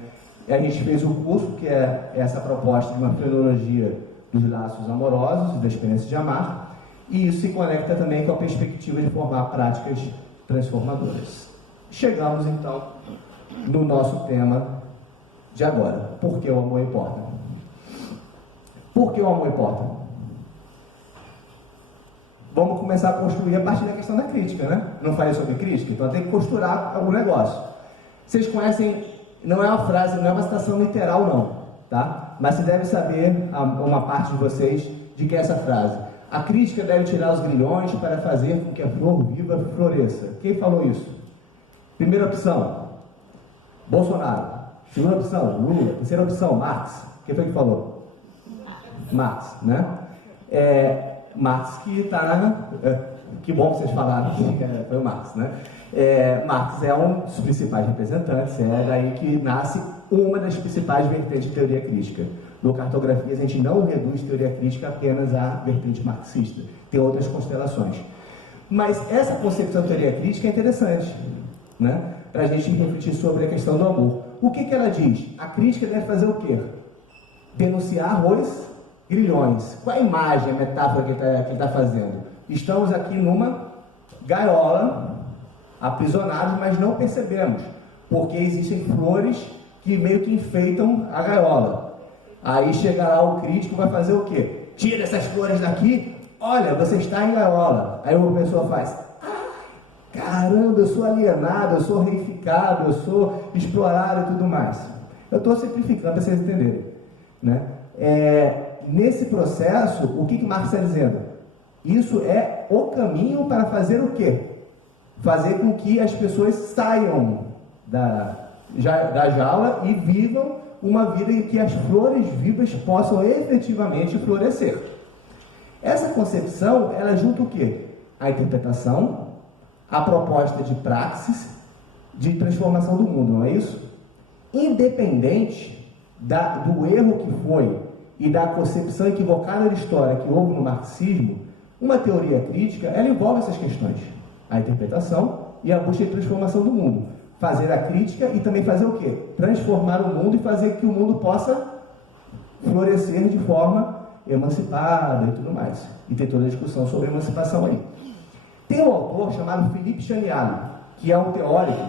A gente fez um curso que é essa proposta de uma filologia dos laços amorosos, da experiência de amar, e isso se conecta também com a perspectiva de formar práticas transformadoras. Chegamos então no nosso tema de agora. Por que o amor importa? Por que o amor importa? Vamos começar a construir a partir da questão da crítica, né? Não falei sobre crítica, então tem que costurar algum negócio. Vocês conhecem, não é uma frase, não é uma citação literal não, tá? Mas você deve saber, uma parte de vocês, de que é essa frase: a crítica deve tirar os grilhões para fazer com que a flor viva floresça. Quem falou isso? Primeira opção, Bolsonaro. Segunda opção, Lula. Terceira opção, Marx. Quem foi que falou? Marx, né? Marx que está... que bom que vocês falaram que foi o Marx, né? Marx é um dos principais representantes, é daí que nasce uma das principais vertentes de teoria crítica. No Cartografias, a gente não reduz teoria crítica apenas à vertente marxista, tem outras constelações. Mas essa concepção de teoria crítica é interessante, né? Para a gente refletir sobre a questão do amor. O que ela diz? A crítica deve fazer o quê? Denunciar os grilhões. Qual a imagem, a metáfora que ele está fazendo? Estamos aqui numa gaiola, aprisionados, mas não percebemos, porque existem flores que meio que enfeitam a gaiola. Aí chega lá o crítico, vai fazer o quê? Tira essas flores daqui, olha, você está em gaiola. Aí uma pessoa faz: caramba, eu sou alienado, eu sou reificado, eu sou explorado e tudo mais. Eu estou simplificando para vocês entenderem, né? Nesse processo, o que Marx está dizendo? Isso é o caminho para fazer o quê? Fazer com que as pessoas saiam da jaula e vivam uma vida em que as flores vivas possam efetivamente florescer. Essa concepção, ela junta o quê? A interpretação, a proposta de praxis, de transformação do mundo, não é isso? Independente do erro que foi e da concepção equivocada da história que houve no marxismo, uma teoria crítica, ela envolve essas questões: a interpretação e a busca de transformação do mundo. Fazer a crítica e também fazer o quê? Transformar o mundo e fazer que o mundo possa florescer de forma emancipada e tudo mais. E tem toda a discussão sobre emancipação aí. Tem um autor chamado Philippe Chaniali, que é um teórico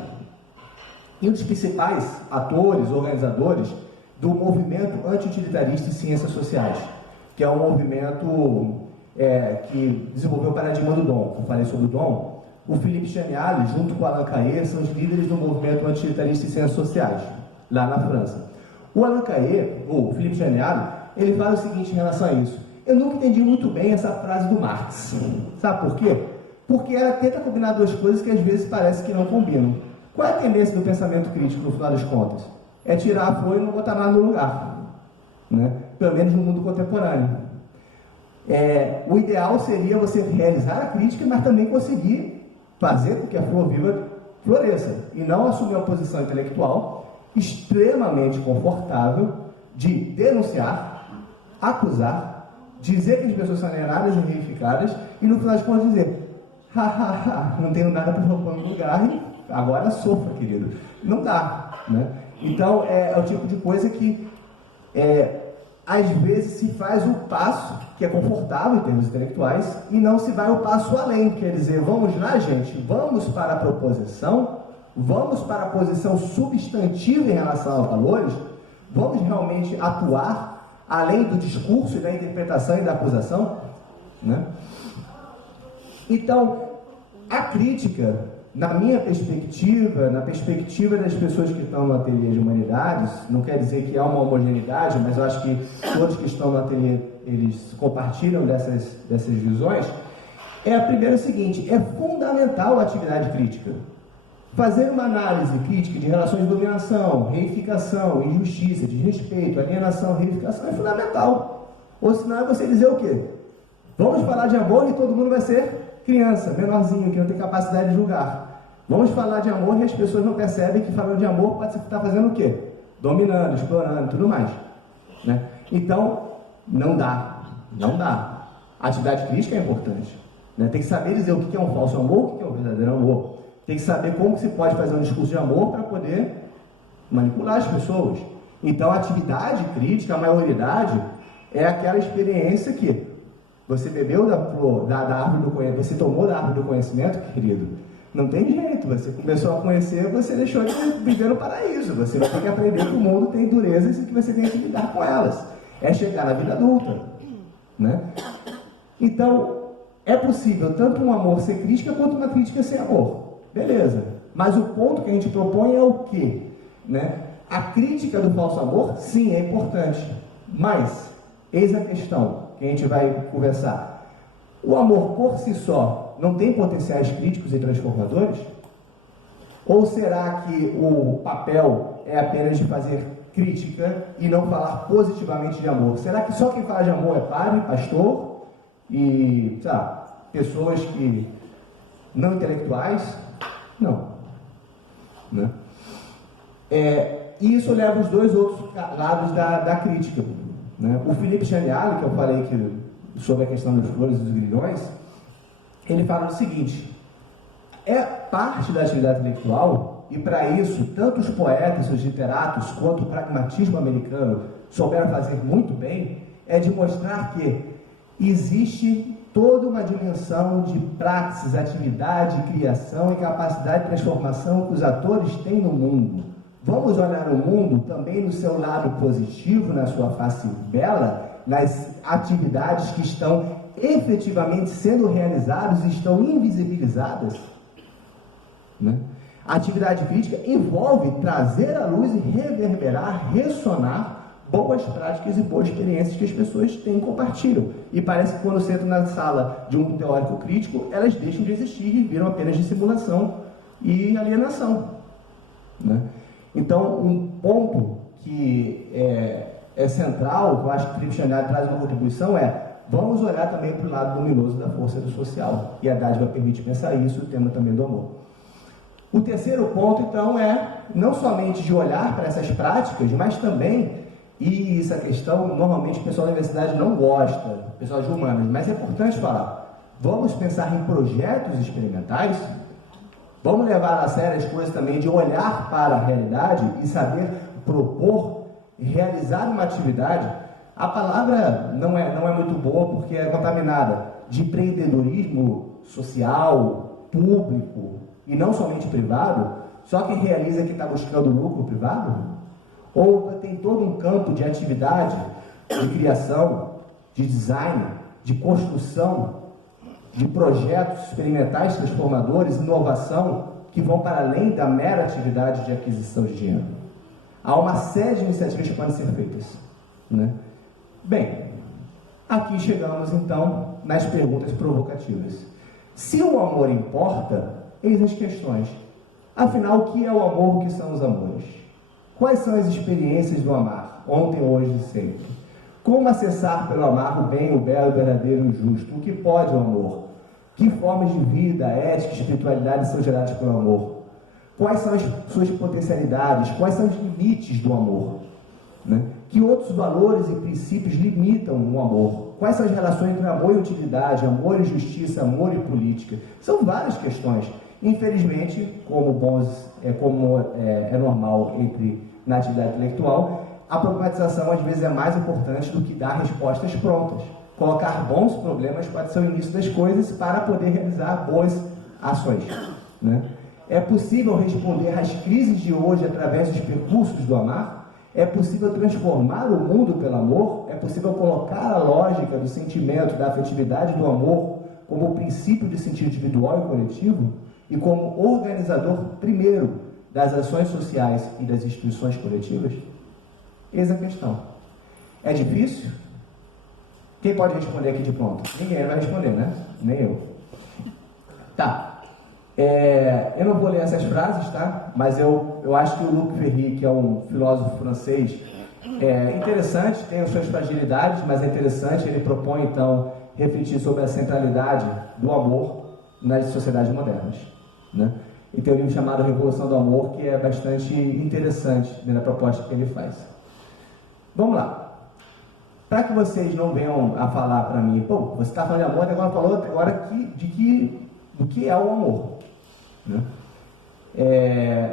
e um dos principais atores, organizadores do movimento anti-utilitarista em ciências sociais, que é um movimento que desenvolveu o paradigma do dom. Eu falei sobre o dom. O Philippe Chaniali, junto com o Alain Cayet, são os líderes do movimento anti-utilitarista em ciências sociais, lá na França. O Alain Cayet, ou o Philippe Chaniali, ele fala o seguinte em relação a isso. Eu nunca entendi muito bem essa frase do Marx. Sabe por quê? Porque ela tenta combinar duas coisas que às vezes parece que não combinam. Qual é a tendência do pensamento crítico, no final das contas? É tirar a folha e não botar nada no lugar. Né? Pelo menos no mundo contemporâneo. O ideal seria você realizar a crítica, mas também conseguir fazer com que a flor viva floresça. E não assumir uma posição intelectual extremamente confortável de denunciar, acusar, dizer que as pessoas são alienadas e reificadas e no final das contas dizer não tenho nada para propor no lugar e agora sofra, querido. Não dá, né? Então, é o tipo de coisa que às vezes se faz o passo que é confortável em termos intelectuais e não se vai o passo além, quer dizer, vamos lá, gente, vamos para a proposição, vamos para a posição substantiva em relação a valores, vamos realmente atuar além do discurso e da interpretação e da acusação, né? Então, a crítica, na minha perspectiva, na perspectiva das pessoas que estão no ateliê de humanidades, não quer dizer que há uma homogeneidade, mas eu acho que todos que estão no ateliê, eles compartilham dessas visões, a primeira é o seguinte, é fundamental a atividade crítica. Fazer uma análise crítica de relações de dominação, reificação, injustiça, desrespeito, alienação, reificação é fundamental. Ou senão é você dizer o quê? Vamos falar de amor e todo mundo vai ser criança, menorzinho, que não tem capacidade de julgar. Vamos falar de amor e as pessoas não percebem que falando de amor pode estar fazendo o quê? Dominando, explorando, tudo mais. Né? Então, não dá. A atividade crítica é importante. Né? Tem que saber dizer o que é um falso amor, o que é um verdadeiro amor. Tem que saber como se pode fazer um discurso de amor para poder manipular as pessoas. Então, a atividade crítica, a maioridade, é aquela experiência que você bebeu da flor, da árvore do conhecimento, você tomou da árvore do conhecimento, querido. Não tem jeito, você começou a conhecer, você deixou de viver no paraíso. Você vai ter que aprender que o mundo tem durezas e que você tem que lidar com elas. É chegar na vida adulta. Né? Então, é possível tanto um amor ser crítica quanto uma crítica ser amor. Beleza. Mas o ponto que a gente propõe é o quê? Né? A crítica do falso amor, sim, é importante. Mas, eis a questão que a gente vai conversar. O amor por si só não tem potenciais críticos e transformadores? Ou será que o papel é apenas de fazer crítica e não falar positivamente de amor? Será que só quem fala de amor é padre, pastor e, sabe, pessoas que não intelectuais? Não. Né? E isso leva os dois outros lados da crítica. Né? O Felipe Chaniali, que eu falei sobre a questão das flores e dos grilhões, ele fala o seguinte: é parte da atividade intelectual, e para isso, tanto os poetas, os literatos, quanto o pragmatismo americano souberam fazer muito bem, é de mostrar que existe toda uma dimensão de praxis, atividade, criação e capacidade de transformação que os atores têm no mundo. Vamos olhar o mundo também no seu lado positivo, na sua face bela, nas atividades que estão efetivamente sendo realizadas e estão invisibilizadas. Né? A atividade crítica envolve trazer à luz e reverberar, ressonar boas práticas e boas experiências que as pessoas têm e compartilham. E parece que quando sentam na sala de um teórico crítico, elas deixam de existir e viram apenas dissimulação e alienação. Né? Então, um ponto que é central, que eu acho que o Felipe Chaniali traz uma contribuição, vamos olhar também para o lado luminoso da força do social. E a dádiva permite pensar isso, o tema também do amor. O terceiro ponto, então, é não somente de olhar para essas práticas, mas também, e essa questão, normalmente o pessoal da universidade não gosta, o pessoal de humanas, mas é importante falar, vamos pensar em projetos experimentais. Vamos levar a sério as coisas também de olhar para a realidade e saber propor, realizar uma atividade. A palavra não é muito boa porque é contaminada de empreendedorismo social, público e não somente privado, só quem realiza que está buscando lucro privado? Ou tem todo um campo de atividade, de criação, de design, de construção, de projetos experimentais transformadores, inovação, que vão para além da mera atividade de aquisição de dinheiro. Há uma série de iniciativas que podem ser feitas. Né? Bem, aqui chegamos então nas perguntas provocativas. Se o amor importa, eis as questões. Afinal, o que é o amor? O que são os amores? Quais são as experiências do amar, ontem, hoje e sempre? Como acessar pelo amar o bem, o belo, o verdadeiro e o justo? O que pode o amor? Que formas de vida, ética e espiritualidade são geradas pelo amor? Quais são as suas potencialidades? Quais são os limites do amor? Né? Que outros valores e princípios limitam o amor? Quais são as relações entre amor e utilidade, amor e justiça, amor e política? São várias questões. Infelizmente, como é normal na atividade intelectual, a problematização às vezes é mais importante do que dar respostas prontas. Colocar bons problemas pode ser o início das coisas para poder realizar boas ações. Né? É possível responder às crises de hoje através dos percursos do amar? É possível transformar o mundo pelo amor? É possível colocar a lógica do sentimento, da afetividade do amor como princípio de sentido individual e coletivo? E como organizador, primeiro, das ações sociais e das instituições coletivas? Eis a questão. É difícil? Quem pode responder aqui de pronto? Ninguém vai responder, né? Nem eu. Tá. Eu não vou ler essas frases, tá? Mas eu acho que o Luc Ferry, que é um filósofo francês, é interessante, tem as suas fragilidades, mas é interessante. Ele propõe, então, refletir sobre a centralidade do amor nas sociedades modernas, né? E tem um livro chamado Revolução do Amor, que é bastante interessante, né, na proposta que ele faz. Vamos lá. Para que vocês não venham a falar para mim, pô, você está falando de amor, agora falou do que é o amor, né?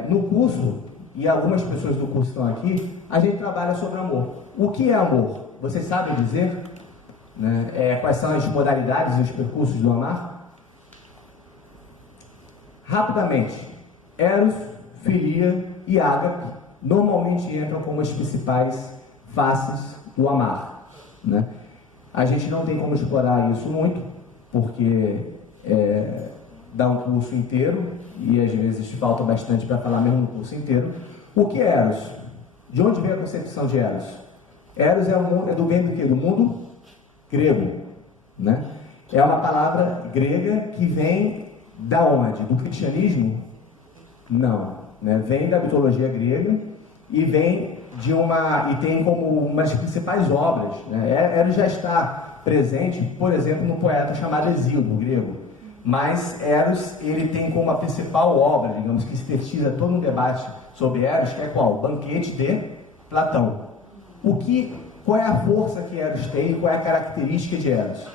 No curso, e algumas pessoas do curso estão aqui, a gente trabalha sobre amor. O que é amor? Vocês sabem dizer? Né? Quais são as modalidades e os percursos do amar? Rapidamente, Eros, Filia e Ágape normalmente entram como as principais faces do amar, né? A gente não tem como explorar isso muito, porque dá um curso inteiro e às vezes falta bastante para falar mesmo um curso inteiro. O que é Eros? De onde vem a concepção de Eros? Eros é do bem do quê? Do mundo grego, né? É uma palavra grega que vem da onde? Do cristianismo? Não, né? Vem da mitologia grega e vem e tem como uma das principais obras, né? Eros já está presente, por exemplo, num poeta chamado Hesíodo, grego. Mas Eros, ele tem como a principal obra, digamos, que sintetiza todo um debate sobre Eros, que é qual? O Banquete de Platão. Qual é a força que Eros tem e qual é a característica de Eros?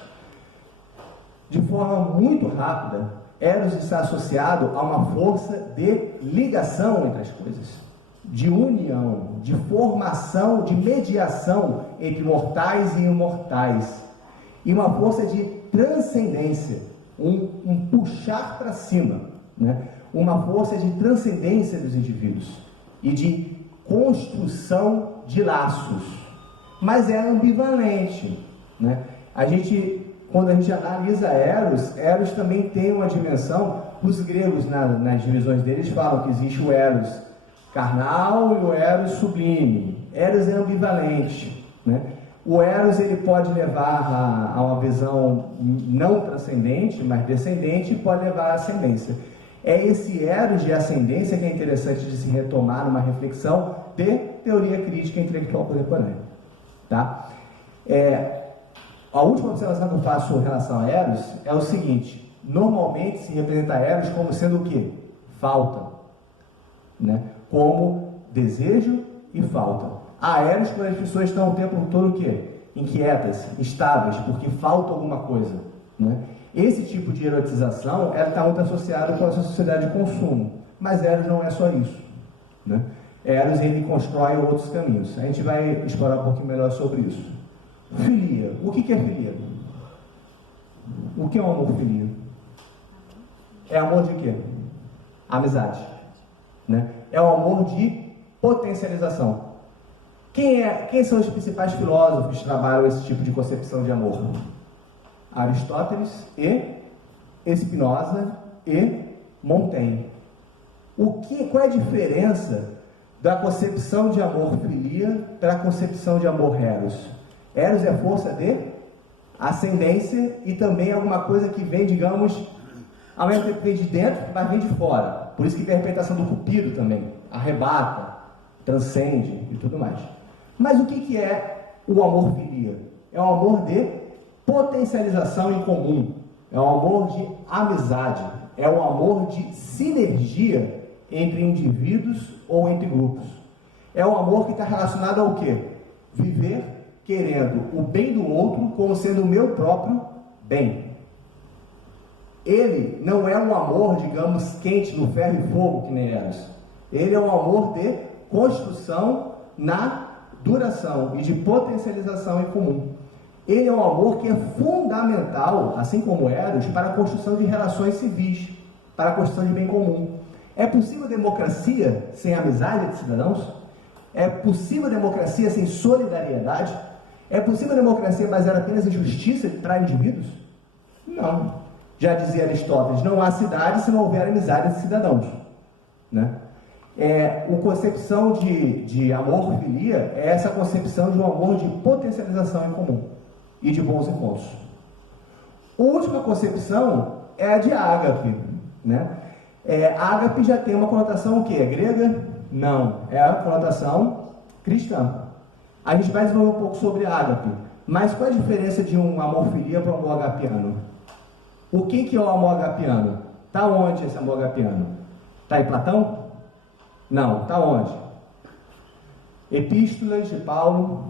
De forma muito rápida, Eros está associado a uma força de ligação entre as coisas, de união, de formação, de mediação entre mortais e imortais, e uma força de transcendência, um puxar para cima, né? Uma força de transcendência dos indivíduos e de construção de laços, mas é ambivalente, né? Quando a gente analisa Eros também tem uma dimensão. Os gregos, nas divisões deles, falam que existe o Eros carnal e o Eros sublime. Eros é ambivalente, né? O Eros ele pode levar a uma visão não transcendente, mas descendente, e pode levar à ascendência. É esse Eros de ascendência que é interessante de se retomar numa reflexão de teoria crítica intelectual contemporânea, tá? A última observação que eu faço em relação a Eros é o seguinte: normalmente se representa Eros como sendo o quê? Falta, né? Como desejo e falta. Há Eros quando as pessoas estão o tempo todo o quê? Inquietas, instáveis, porque falta alguma coisa, né? Esse tipo de erotização está muito associado com a sociedade de consumo, mas Eros não é só isso, né? Eros ele constrói outros caminhos. A gente vai explorar um pouquinho melhor sobre isso. Filia. O que é filia? O que é um amor filia? É amor de quê? Amizade, né? É o amor de potencialização. Quem são os principais filósofos que trabalham esse tipo de concepção de amor? Aristóteles e Spinoza e Montaigne. Qual é a diferença da concepção de amor filia para a concepção de amor eros? Eros é força de ascendência e também alguma coisa que vem, digamos, ao mesmo tempo que vem de dentro, mas vem de fora. Por isso que vem a representação do cupido também. Arrebata, transcende e tudo mais. Mas o que é o amor filia? É um amor de potencialização em comum. É um amor de amizade. É um amor de sinergia entre indivíduos ou entre grupos. É um amor que está relacionado ao quê? Viver querendo o bem do outro como sendo o meu próprio bem. Ele não é um amor, digamos, quente no ferro e fogo, que nem Eros. Ele é um amor de construção na duração e de potencialização em comum. Ele é um amor que é fundamental, assim como Eros, para a construção de relações civis, para a construção de bem comum. É possível democracia sem amizade de cidadãos? É possível democracia sem solidariedade? É possível democracia baseada apenas em justiça para indivíduos? Não. Já dizia Aristóteles, não há cidade se não houver amizade de cidadãos. Né? A concepção de amor-filia é essa concepção de um amor de potencialização em comum e de bons encontros. A última concepção é a de ágape. Né? Ágape já tem uma conotação o quê? É grega? Não, é a conotação cristã. A gente vai desenvolver um pouco sobre ágape, mas qual é a diferença de um amor-filia para um amor agapiano? O que é o amor agapiano? Está onde esse amor agapiano? Está em Platão? Não, está onde? Epístolas de Paulo,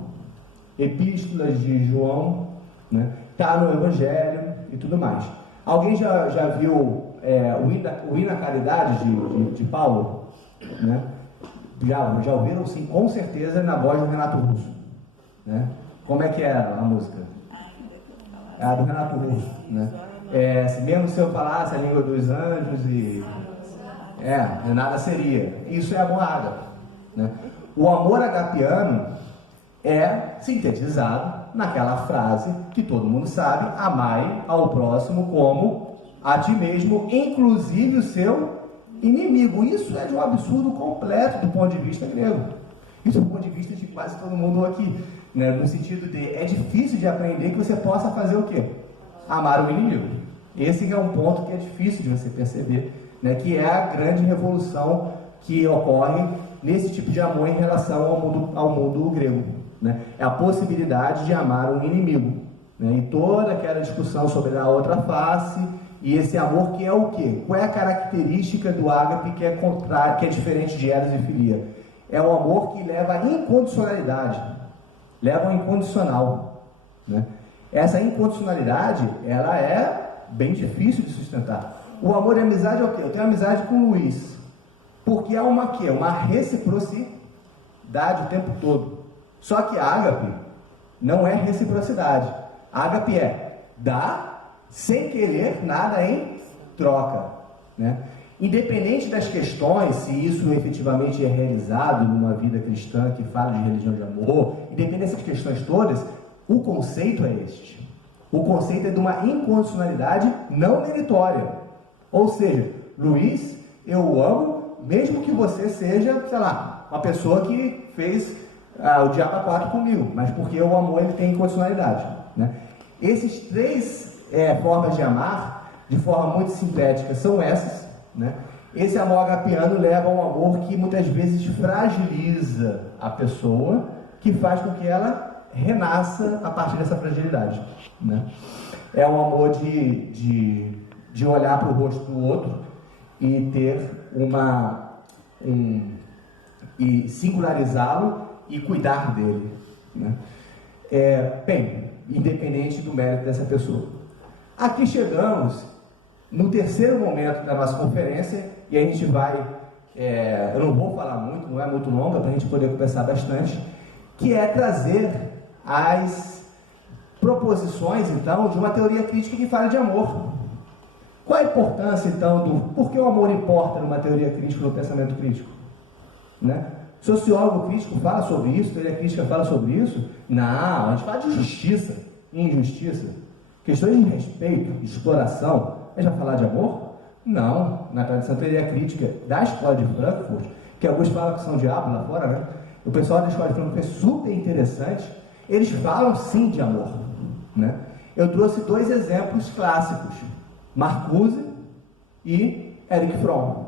epístolas de João, né? Está no Evangelho e tudo mais. Alguém já viu o Hino à Caridade de Paulo? Né? Já ouviram? Sim, com certeza, na voz do Renato Russo. Né? Como é que é a música? É a do Renato Russo. Né? Mesmo se eu falasse a língua dos anjos nada seria. Isso é amor ágape. Né? O amor agapiano é sintetizado naquela frase que todo mundo sabe: amai ao próximo como a ti mesmo, inclusive o seu inimigo. Isso é de um absurdo completo do ponto de vista grego. Isso do ponto de vista de quase todo mundo aqui. Né? No sentido de, é difícil de aprender que você possa fazer o quê? Amar o inimigo. Esse é um ponto que é difícil de você perceber, né? Que é a grande revolução que ocorre nesse tipo de amor em relação ao mundo grego. Né? É a possibilidade de amar um inimigo. Né? E toda aquela discussão sobre a outra face e esse amor que é o quê? Qual é a característica do ágape que é contrário, que é diferente de Eros e filia? É um amor que leva à incondicionalidade, leva ao incondicional. Né? Essa incondicionalidade, ela é bem difícil de sustentar. O amor e a amizade é o quê? Eu tenho amizade com o Luiz, porque há uma reciprocidade o tempo todo. Só que a ágape não é reciprocidade. A ágape é dar sem querer nada em troca. Né? Independente das questões, se isso efetivamente é realizado numa vida cristã que fala de religião de amor, independente dessas questões todas, o conceito é este. O conceito é de uma incondicionalidade não meritória. Ou seja, Luiz, eu o amo, mesmo que você seja, sei lá, uma pessoa que fez o diabo a quatro comigo, mas porque o amor ele tem incondicionalidade. Né? Esses três formas de amar, de forma muito sintética, são essas. Né? Esse amor agapiano leva a um amor que muitas vezes fragiliza a pessoa, que faz com que ela renasça a partir dessa fragilidade. Né? É um amor de olhar para o rosto do outro e ter e singularizá-lo e cuidar dele. Né? Bem, independente do mérito dessa pessoa. Aqui chegamos no terceiro momento da nossa conferência, e a gente vai, eu não vou falar muito, não é muito longa, para a gente poder conversar bastante, que é trazer as proposições, então, de uma teoria crítica que fala de amor. Qual a importância, então, por que o amor importa numa teoria crítica, no pensamento crítico? Né? Sociólogo crítico fala sobre isso, teoria crítica fala sobre isso? Não, a gente fala de justiça, injustiça, questões de respeito, de exploração. A gente vai falar de amor? Não, na tradição teoria crítica da escola de Frankfurt, que alguns falam que são diabos lá fora, né? O pessoal da escola de Frankfurt é super interessante, eles falam sim de amor, né? Eu trouxe dois exemplos clássicos, Marcuse e Erich Fromm.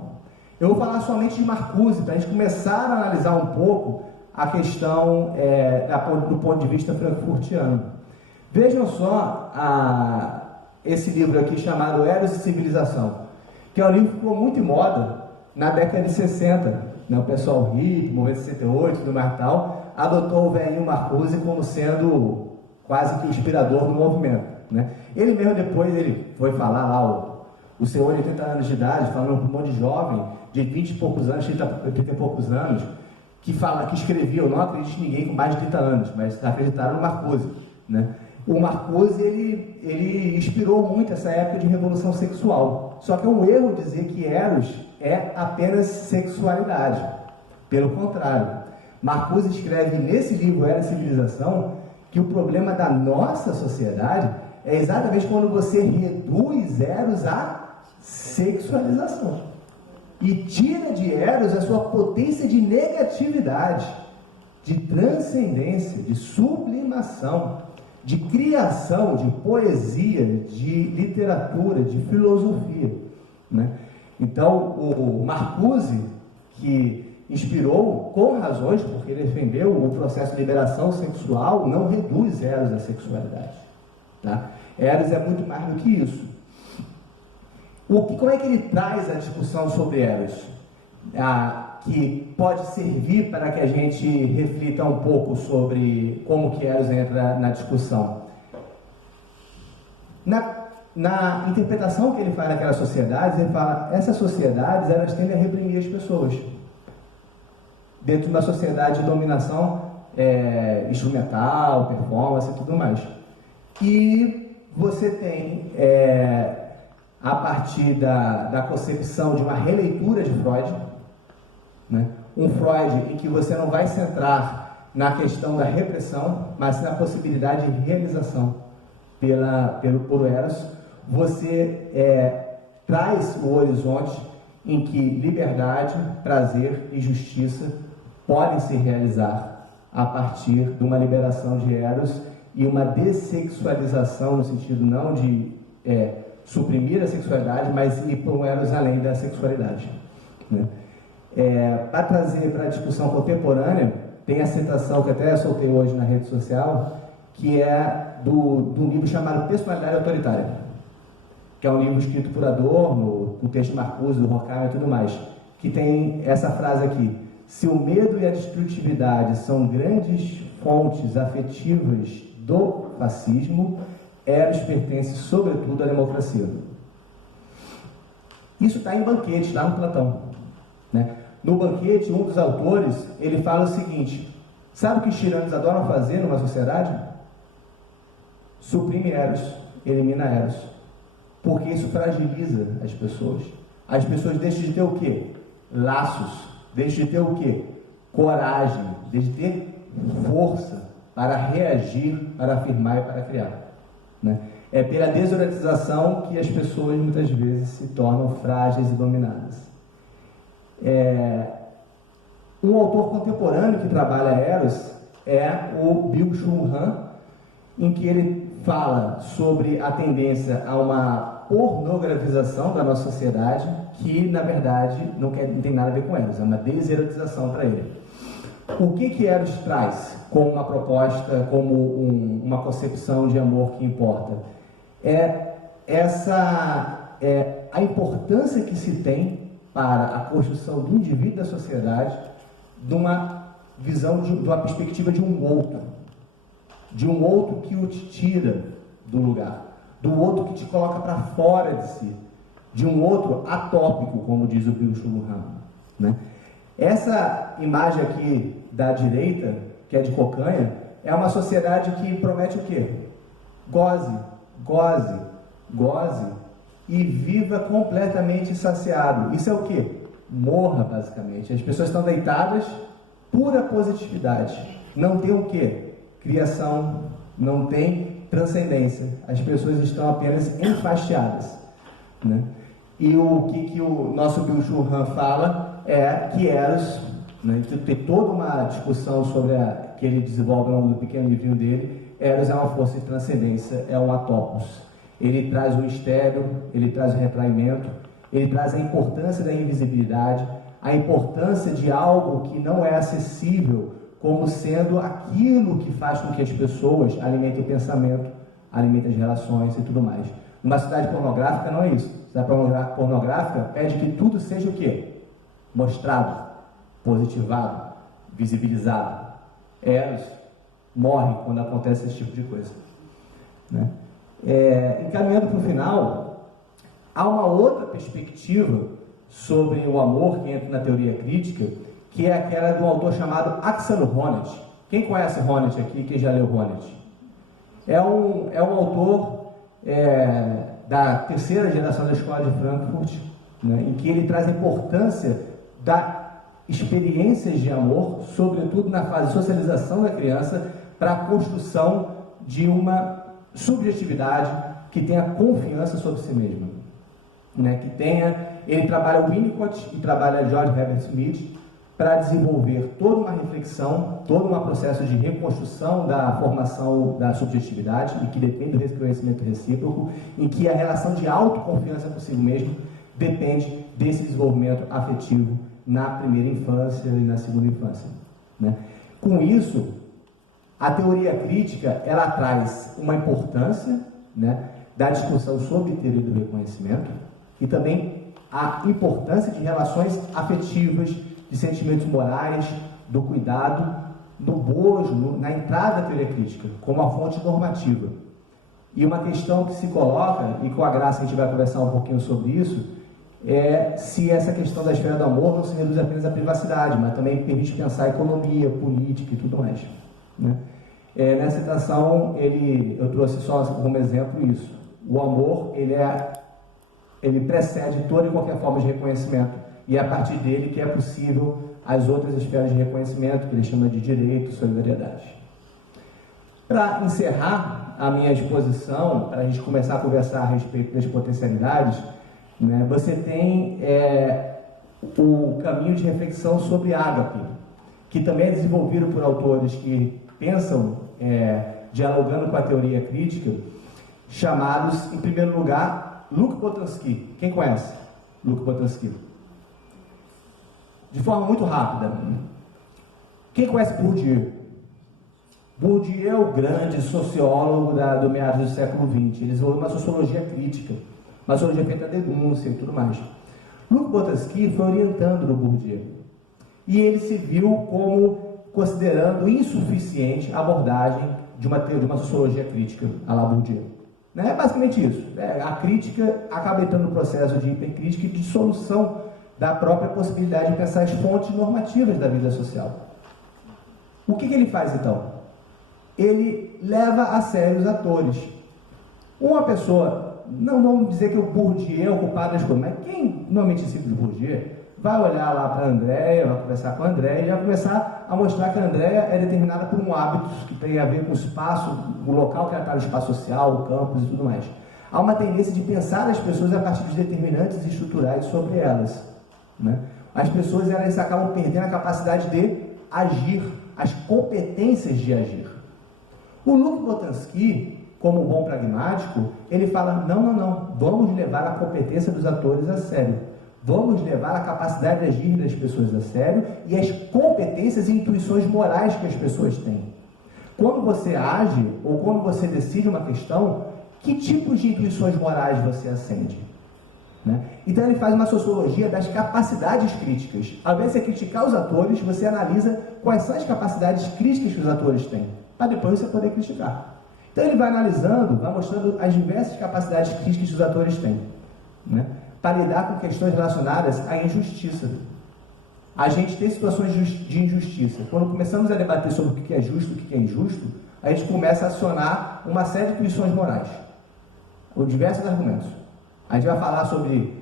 Eu vou falar somente de Marcuse, para a gente começar a analisar um pouco a questão do ponto de vista frankfurtiano. Vejam só esse livro aqui chamado Eros e Civilização, que é um livro que ficou muito em moda na década de 60. Né? O pessoal hippie, movimento 68, tudo mais tal, adotou o velhinho Marcuse como sendo quase que o inspirador do movimento. Né? Ele mesmo depois ele foi falar lá, o senhor de 80 anos de idade, falando para um monte de jovem de 20 e poucos anos, 30 e poucos anos, que escrevia, eu não acredito em ninguém com mais de 30 anos, mas acreditaram no Marcuse. Né? O Marcuse, ele inspirou muito essa época de revolução sexual. Só que é um erro dizer que Eros é apenas sexualidade. Pelo contrário, Marcuse escreve nesse livro, Eros e Civilização, que o problema da nossa sociedade é exatamente quando você reduz Eros à sexualização. E tira de Eros a sua potência de negatividade, de transcendência, de sublimação, de criação, de poesia, de literatura, de filosofia. Né? Então, o Marcuse, que inspirou com razões, porque ele defendeu o processo de liberação sexual, não reduz Eros à sexualidade. Tá? Eros é muito mais do que isso. Como é que ele traz a discussão sobre Eros? Que pode servir para que a gente reflita um pouco sobre como que Eros entra na discussão. Na interpretação que ele faz daquelas sociedades, ele fala, essas sociedades, elas tendem a reprimir as pessoas. Dentro de uma sociedade de dominação instrumental, performance e tudo mais. E você tem, a partir da concepção de uma releitura de Freud, né? Um Freud em que você não vai centrar na questão da repressão, mas na possibilidade de realização por Eros, você traz o horizonte em que liberdade, prazer e justiça podem se realizar a partir de uma liberação de Eros e uma dessexualização, no sentido não de suprimir a sexualidade, mas ir para um Eros além da sexualidade. Né? Para trazer para a discussão contemporânea, tem a citação que até soltei hoje na rede social, que é do livro chamado Personalidade Autoritária, que é um livro escrito por Adorno, com texto de Marcuse, do Horkheimer e tudo mais, que tem essa frase aqui: se o medo e a destrutividade são grandes fontes afetivas do fascismo, Eros pertence sobretudo à democracia. Isso está em Banquete, lá no Platão. Né? No Banquete, um dos autores, ele fala o seguinte: sabe o que os tiranos adoram fazer numa sociedade? Suprime Eros, elimina Eros, porque isso fragiliza as pessoas. As pessoas deixam de ter o quê? Laços. Deixam de ter o quê? Coragem. Deixam de ter força para reagir, para afirmar e para criar. Né? É pela desorganização que as pessoas muitas vezes se tornam frágeis e dominadas. Um autor contemporâneo que trabalha Eros é o Byung-Chul Han, em que ele fala sobre a tendência a uma pornografização da nossa sociedade, que na verdade não tem nada a ver com Eros, é uma deserotização para ele. O que Eros traz como uma proposta, como uma concepção de amor que importa? A importância que se tem para a construção do indivíduo da sociedade, de uma visão, de uma perspectiva de um outro que o te tira do lugar, do outro que te coloca para fora de si, de um outro atópico, como diz o Byung-Chul Han. Né? Essa imagem aqui da direita, que é de Cocanha, é uma sociedade que promete o quê? Goze, goze, goze e viva completamente saciado. Isso é o quê? Morra, basicamente. As pessoas estão deitadas, pura positividade. Não tem o quê? Criação, não tem transcendência. As pessoas estão apenas enfastiadas. Né? E o que o nosso Byung-Chul Han fala é que Eros né? Então, tem toda uma discussão sobre que ele desenvolve ao longo do pequeno livrinho dele. Eros é uma força de transcendência, é um atopos. Ele traz o mistério, ele traz o retraimento, ele traz a importância da invisibilidade, a importância de algo que não é acessível como sendo aquilo que faz com que as pessoas alimentem o pensamento, alimentem as relações e tudo mais. Numa sociedade pornográfica não é isso. A sociedade pornográfica pede que tudo seja o quê? Mostrado, positivado, visibilizado. Eros morre quando acontece esse tipo de coisa, né? Encaminhando para o final, há uma outra perspectiva sobre o amor que entra na teoria crítica, que é aquela de um autor chamado Axel Honneth. Quem conhece Honneth aqui? Quem já leu Honneth? É um autor da terceira geração da Escola de Frankfurt, né, em que ele traz a importância da experiências de amor, sobretudo na fase de socialização da criança, para a construção de uma subjetividade que tenha confiança sobre si mesma, né? Ele trabalha o Winnicott e trabalha George Herbert Smith para desenvolver toda uma reflexão, todo um processo de reconstrução da formação da subjetividade, e que depende do reconhecimento recíproco, em que a relação de autoconfiança consigo mesmo depende desse desenvolvimento afetivo na primeira infância e na segunda infância, né? Com isso, a teoria crítica, ela traz uma importância, né, da discussão sobre teoria do reconhecimento e também a importância de relações afetivas, de sentimentos morais, do cuidado, no bojo, na entrada da teoria crítica, como uma fonte normativa. E uma questão que se coloca, e com a Graça a gente vai conversar um pouquinho sobre isso, é se essa questão da esfera do amor não se reduz apenas à privacidade, mas também permite pensar a economia, política e tudo mais, né? Nessa citação, eu trouxe só como exemplo isso. O amor, ele precede toda e qualquer forma de reconhecimento, e é a partir dele que é possível as outras esferas de reconhecimento, que ele chama de direito, solidariedade. Para encerrar a minha exposição, para a gente começar a conversar a respeito das potencialidades, né, você tem o caminho de reflexão sobre ágape, que também é desenvolvido por autores que pensam, dialogando com a teoria crítica, chamados, em primeiro lugar, Luc Boltanski. Quem conhece Luc Boltanski? De forma muito rápida. Quem conhece Bourdieu? Bourdieu é o grande sociólogo do meados do século XX. Ele desenvolveu uma sociologia crítica, uma sociologia feita a denúncia e tudo mais. Luc Boltanski foi orientando do Bourdieu, e ele se viu como considerando insuficiente a abordagem de uma sociologia crítica à la Bourdieu. É basicamente isso. A crítica acaba entrando no processo de hipercrítica e de dissolução da própria possibilidade de pensar as fontes normativas da vida social. O que ele faz, então? Ele leva a sério os atores. Uma pessoa, não vamos dizer que o Bourdieu é o culpado das coisas, mas quem normalmente cita o Bourdieu vai olhar lá para a Andréia, vai conversar com a Andréia e vai começar a mostrar que a Andréia é determinada por um hábito que tem a ver com o espaço, o local que ela está, o espaço social, o campus e tudo mais. Há uma tendência de pensar as pessoas a partir de determinantes estruturais sobre elas, né? As pessoas, elas acabam perdendo a capacidade de agir, as competências de agir. O Luc Boltanski, como bom pragmático, ele fala, não, vamos levar a competência dos atores a sério. Vamos levar a capacidade de agir das pessoas a sério e as competências e intuições morais que as pessoas têm. Quando você age, ou quando você decide uma questão, que tipos de intuições morais você acende, né? Então ele faz uma sociologia das capacidades críticas. Ao invés de você criticar os atores, você analisa quais são as capacidades críticas que os atores têm, para depois você poder criticar. Então ele vai analisando, vai mostrando as diversas capacidades críticas que os atores têm, né, para lidar com questões relacionadas à injustiça. A gente tem situações de injustiça. Quando começamos a debater sobre o que é justo e o que é injusto, a gente começa a acionar uma série de intuições morais, com diversos argumentos. A gente vai falar sobre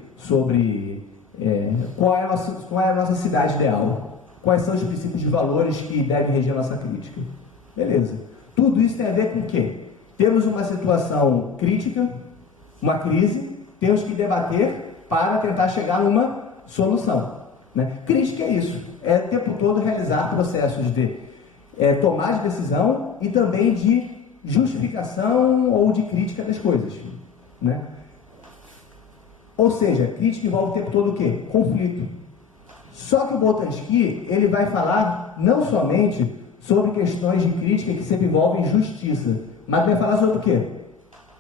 qual é a nossa cidade ideal, quais são os princípios de valores que devem reger a nossa crítica. Beleza. Tudo isso tem a ver com o quê? Temos uma situação crítica, uma crise, temos que debater para tentar chegar numa solução. Né? Crítica é isso, é o tempo todo realizar processos de tomar de decisão e também de justificação ou de crítica das coisas. Né? Ou seja, crítica envolve o tempo todo o quê? Conflito. Só que o Boltanski, ele vai falar não somente sobre questões de crítica que sempre envolvem justiça, mas vai falar sobre o quê?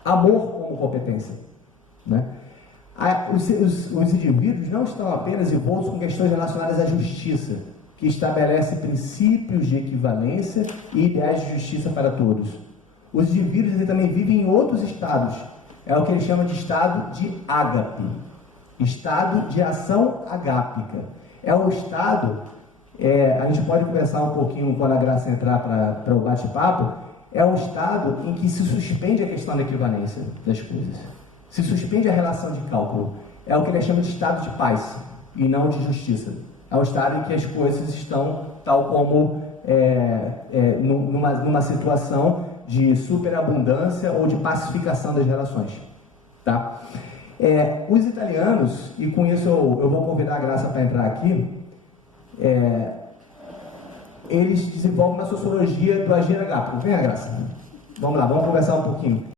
Amor como competência. Né? Os indivíduos não estão apenas envoltos com questões relacionadas à justiça, que estabelece princípios de equivalência e ideais de justiça para todos. Os indivíduos também vivem em outros estados. É o que ele chama de estado de ágape, estado de ação agápica. É o estado, a gente pode conversar um pouquinho quando a Graça entrar para o bate-papo, é um estado em que se suspende a questão da equivalência das coisas, se suspende a relação de cálculo. É o que ele chama de estado de paz e não de justiça. É um estado em que as coisas estão tal como numa situação de superabundância ou de pacificação das relações. Tá? Os italianos, e com isso eu vou convidar a Graça para entrar aqui, eles desenvolvem uma sociologia do agir agápico. Vem a Graça. Vamos lá, vamos conversar um pouquinho.